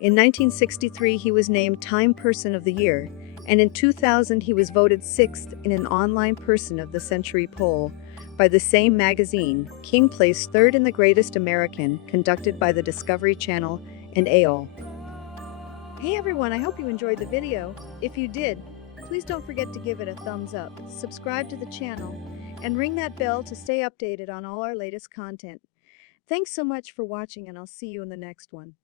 In 1963, he was named Time Person of the Year, and in 2000, he was voted sixth in an online Person of the Century poll by the same magazine. King placed third in the Greatest American, conducted by the Discovery Channel and AOL. Hey everyone, I hope you enjoyed the video. If you did, please don't forget to give it a thumbs up, subscribe to the channel, and ring that bell to stay updated on all our latest content. Thanks so much for watching, and I'll see you in the next one.